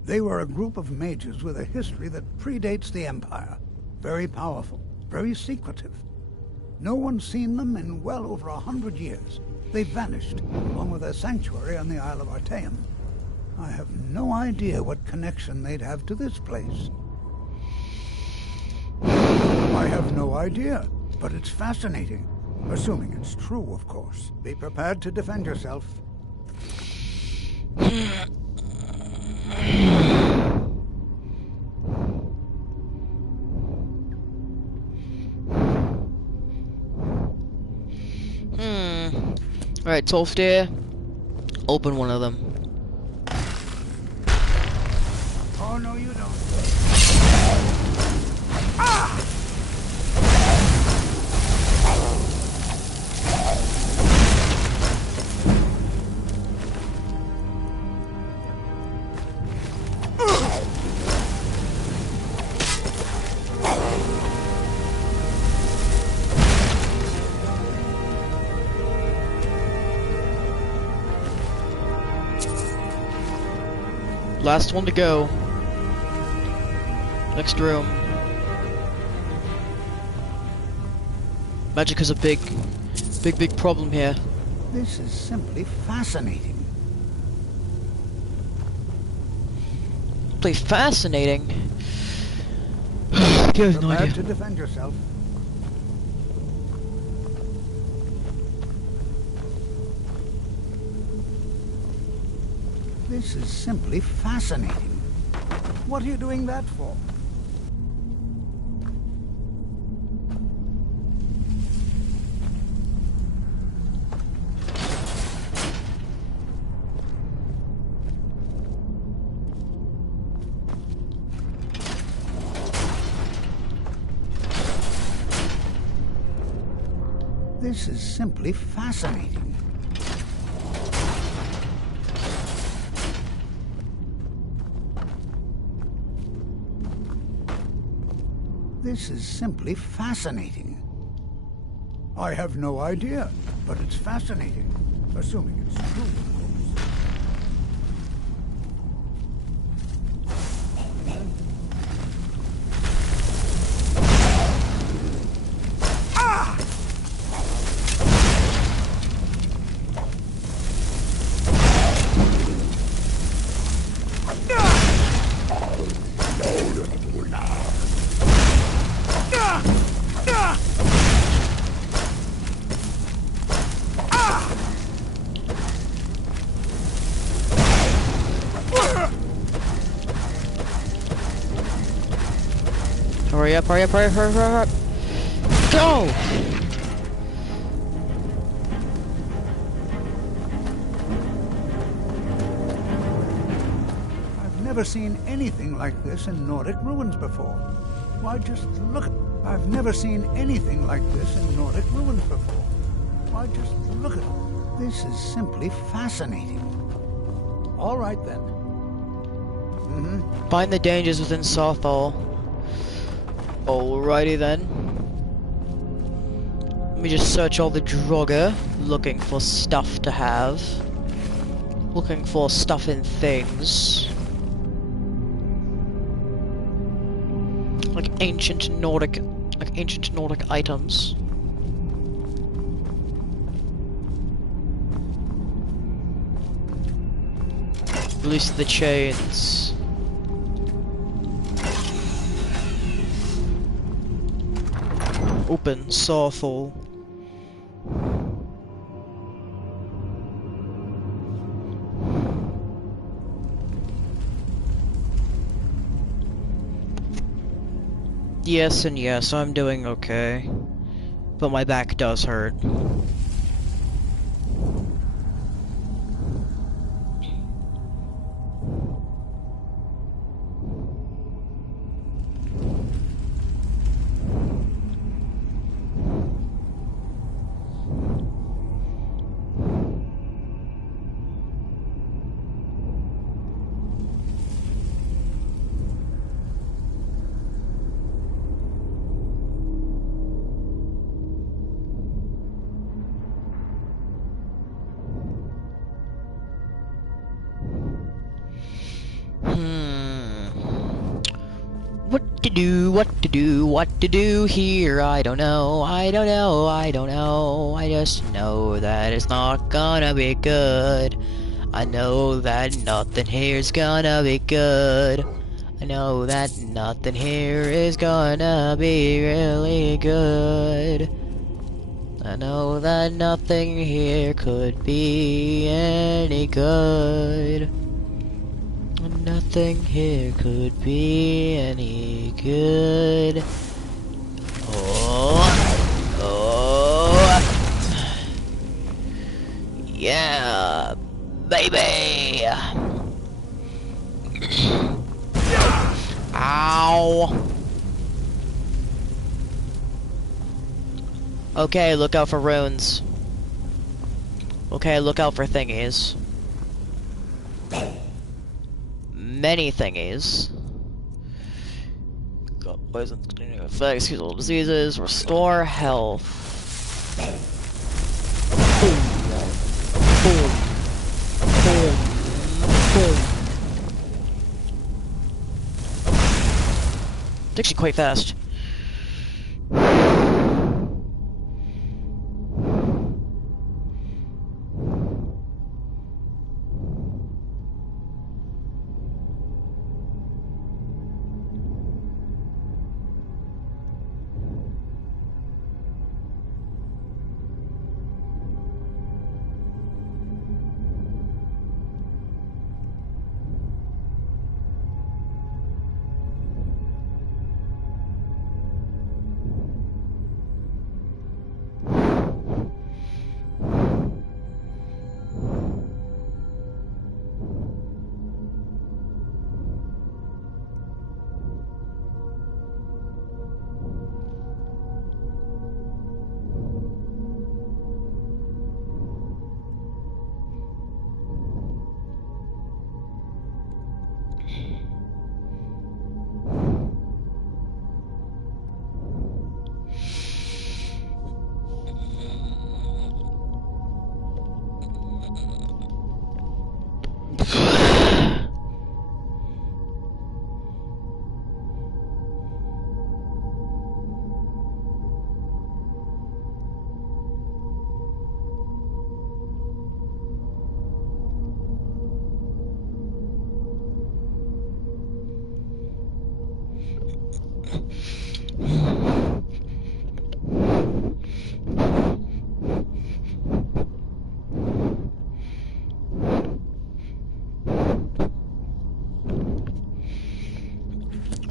They were a group of mages with a history that predates the Empire. Very powerful, very secretive. No one's seen them in well over 100 years. They vanished, along with their sanctuary on the Isle of Artaeum. I have no idea what connection they'd have to this place. I have no idea, but it's fascinating. Assuming it's true, of course. Be prepared to defend yourself. Alright, Tolfdir. Open one of them. Oh, no, you don't. Last one to go. Next room. Magic is a big problem here. This is simply fascinating. Simply fascinating? You have no Prepare idea. to defend yourself. This is simply fascinating. What are you doing that for? This is simply fascinating. This is simply fascinating. I have no idea, but it's fascinating. Assuming it's true, of course. Hurry up, hurry up, hurry up, hurry up, hurry up. Go! I've never seen anything like this in Nordic ruins before. Why, just look. I've never seen anything like this in Nordic ruins before. Why, just look at it. This is simply fascinating. All right, then. Find the dangers within Southall. Alrighty then. Let me just search all the Draugr, looking for stuff to have. Looking for stuff and things. Like ancient Nordic items. Release the chains. Open Sawful. Yes and yes, I'm doing okay. But my back does hurt. What to do here? I don't know, I just know that it's not gonna be good. I know that nothing here's gonna be good. I know that nothing here is gonna be really good. I know that nothing here could be any good. Nothing here could be any good. Yeah, baby. Ow. Okay, look out for runes. Okay, look out for thingies. Many thingies. Poisons, continuing effects, excuse all diseases, restore health. Boom. Boom. Boom. Boom. It's actually quite fast.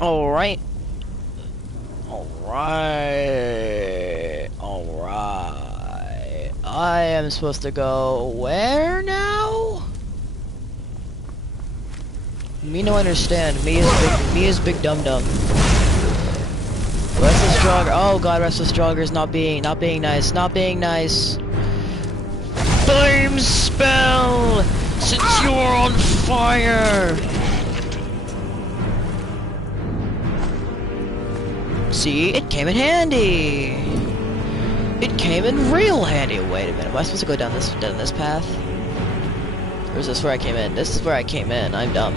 Alright. Alright. I am supposed to go where now? Me no understand. Me is big dum dum. Restless jogger. Oh god, restless jogger's not being nice. Flame spell! Since you're on fire! See, it came in handy! It came in real handy! Wait a minute, am I supposed to go down this path? Or is this where I came in? This is where I came in. I'm dumb.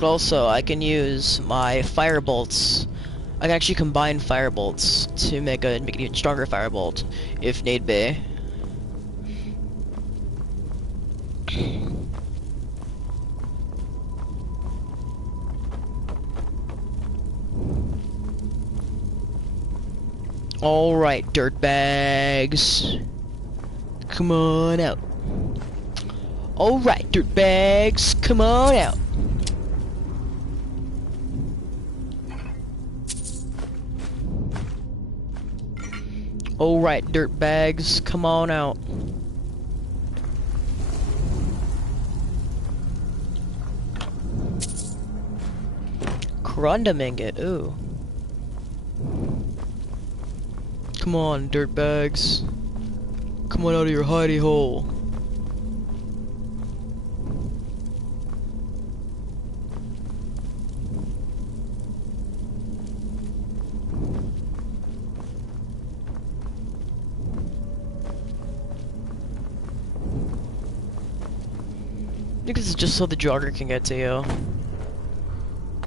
But also, I can use my fire bolts. I can actually combine fire bolts to make an even stronger firebolt, if need be. Alright, dirtbags. Come on out. Alright, dirtbags. Come on out. Alright, dirtbags. Come on out. Corundum ingot, ooh. Come on, dirtbags. Come on out of your hidey hole. I think this is just so the jogger can get to you.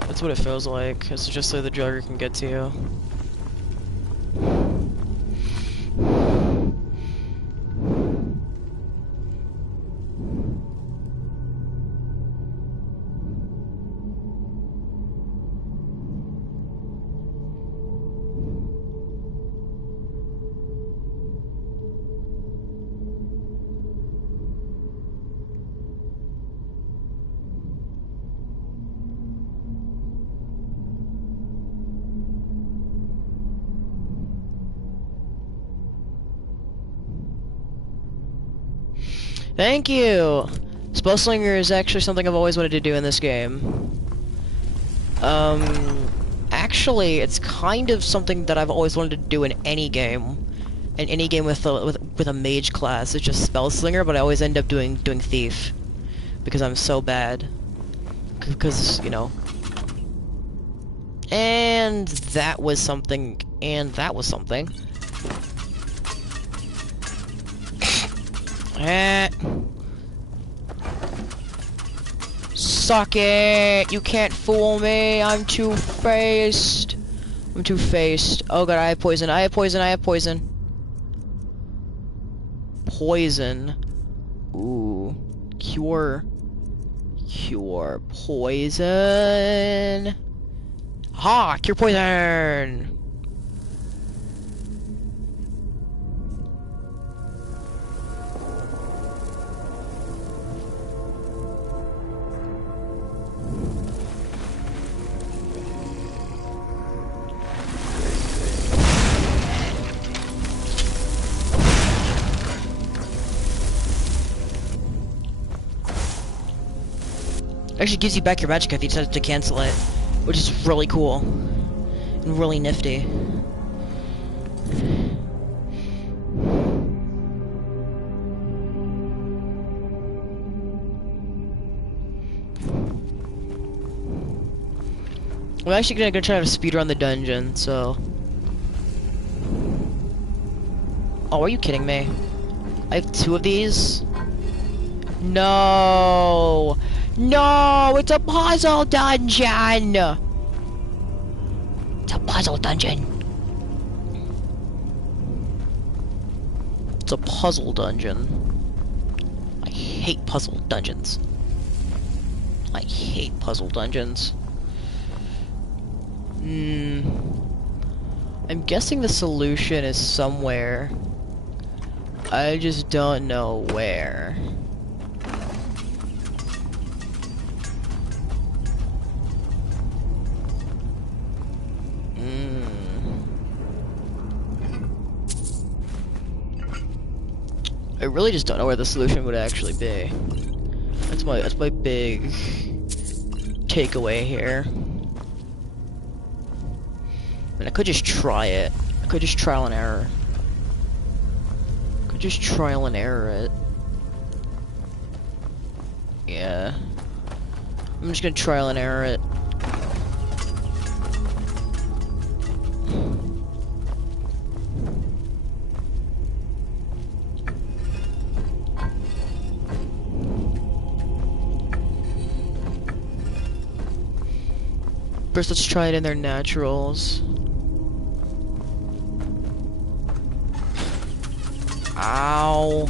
That's what it feels like. It's just so the jogger can get to you. Thank you! Spellslinger is actually something I've always wanted to do in this game. Actually, it's kind of something that I've always wanted to do in any game. In any game with a mage class. It's just Spellslinger, but I always end up doing Thief. Because I'm so bad. Because, you know. And that was something. And that was something. Suck it! You can't fool me! I'm two-faced! I'm two-faced. Oh god, I have poison, I have poison, I have poison. Poison. Ooh. Cure poison. Ha! Cure poison! Actually gives you back your magic if you decide to cancel it, which is really cool and really nifty. I'm actually gonna try to speedrun the dungeon, so. Oh, are you kidding me? I have 2 of these? No! No! It's a puzzle dungeon! It's a puzzle dungeon. It's a puzzle dungeon. I hate puzzle dungeons. I hate puzzle dungeons. I'm guessing the solution is somewhere. I just don't know where. I really just don't know where the solution would actually be. That's my big takeaway here. I mean, I could just try it. I could just trial and error. Could just trial and error it. Yeah. I'm just gonna trial and error it. First, let's try it in their naturals. Ow.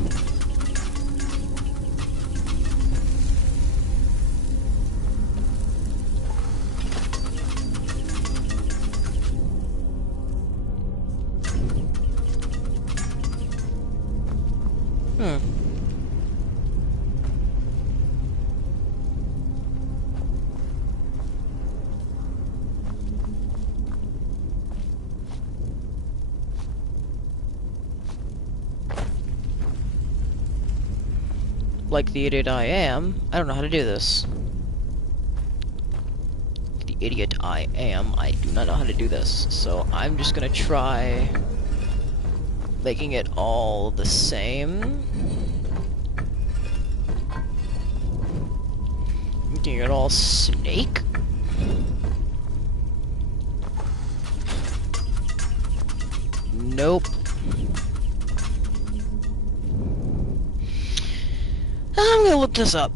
Like the idiot I am, I don't know how to do this. The idiot I am, I do not know how to do this. So I'm just gonna try making it all the same. Making it all snake. Nope. I'm gonna look this up.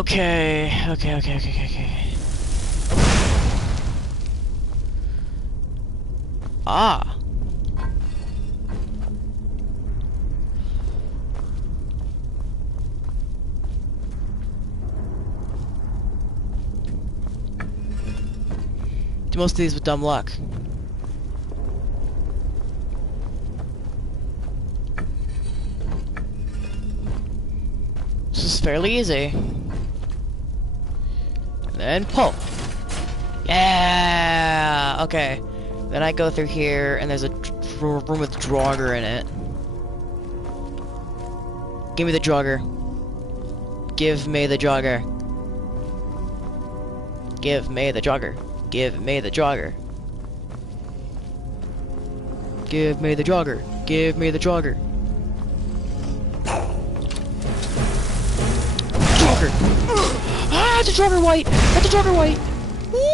Okay. Ah. Do most of these with dumb luck. This is fairly easy. And pull. Yeah. Okay. Then I go through here, and there's a room with Draugr in it. Give me the Draugr. Give me the Draugr. Give me the Draugr. Give me the Draugr. Give me the Draugr. Give me the Draugr. Draugr. Ah, it's a Draugr white. That's a Draugr white. Woo!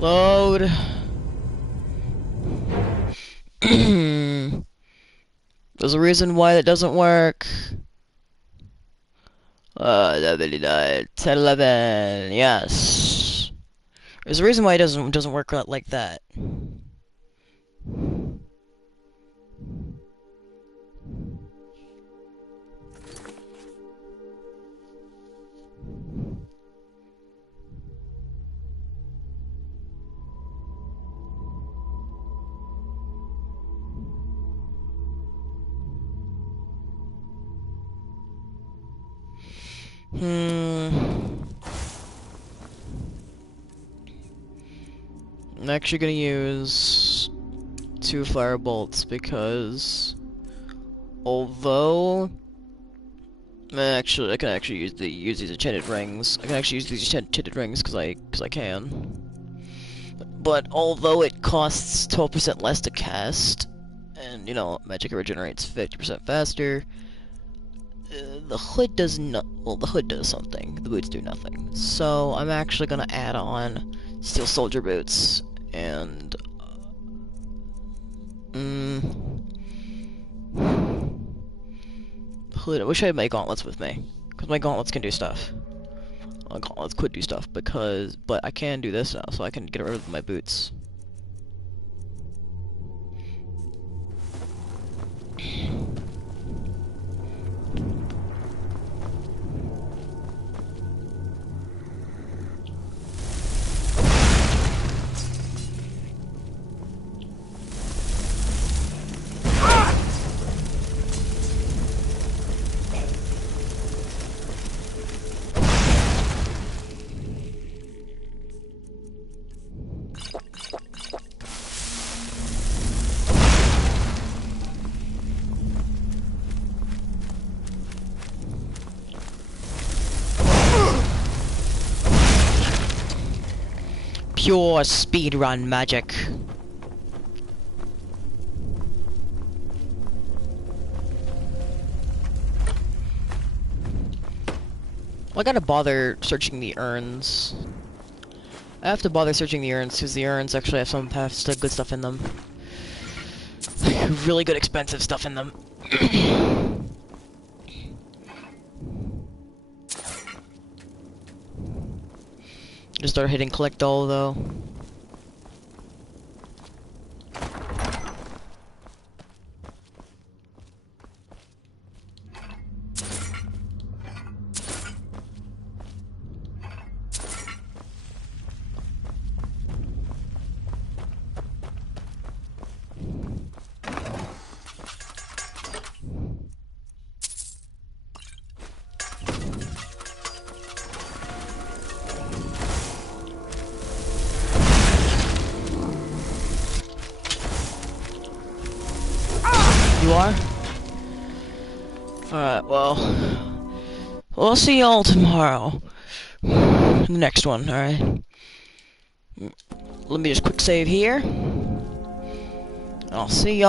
Load. There's a reason why that doesn't work. 10, 11, yes. There's a reason why it doesn't work like that. I'm actually gonna use 2 fire bolts because although I can actually use these enchanted rings. I can actually use these enchanted rings because I can. But although it costs 12% less to cast, and you know, magic regenerates 50% faster, the hood does not. Well, the hood does something. The boots do nothing. So I'm actually gonna add on steel soldier boots and hood. I wish I had my gauntlets with me, because my gauntlets can do stuff. My gauntlets could do stuff but I can do this now, so I can get rid of my boots. Pure speedrun magic. Well, I gotta bother searching the urns. I have to bother searching the urns because the urns actually have some good stuff in them. Really good expensive stuff in them. Just start hitting collect all though. You are? Alright, well, we'll see y'all tomorrow. The next one, alright? Let me just quick save here. I'll see y'all.